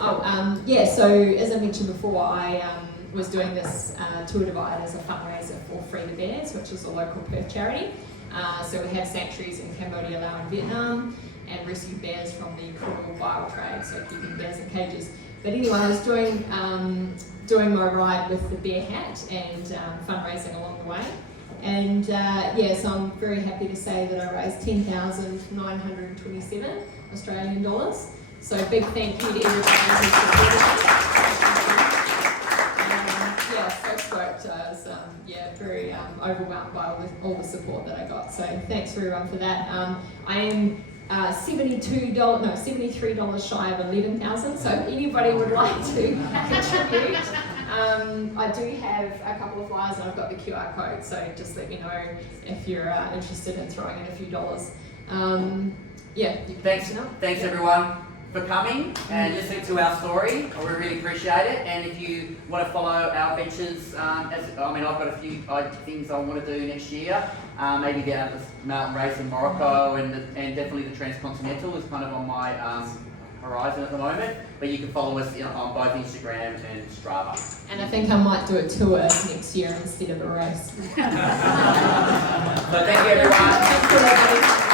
Oh, yeah. So as I mentioned before, I was doing this Tour Divide as a fundraiser for Free the Bears, which is a local Perth charity. So we have sanctuaries in Cambodia, Laos and Vietnam, and rescue bears from the cruel wild trade, so keeping bears in cages. But anyway, I was doing my ride with the bear hat and fundraising along the way. And yeah, so I'm very happy to say that I raised 10,927 Australian dollars. So a big thank you to everybody who supported me. Yeah, so stoked. I was yeah, very overwhelmed by all the support that I got. So thanks everyone for that. I am $73 shy of 11,000. So if anybody would like to contribute, I do have a couple of flyers and I've got the QR code. So just let me know if you're interested in throwing in a few dollars. Yeah. Thanks everyone for coming and listening to our story. We really appreciate it. And if you want to follow our adventures, I've got a few things I want to do next year. Maybe the Atlas Mountain Race in Morocco, and definitely the Transcontinental is kind of on my horizon at the moment. But you can follow us on both Instagram and Strava. And I think I might do a tour next year instead of a race. So thank you everyone. Thanks everybody.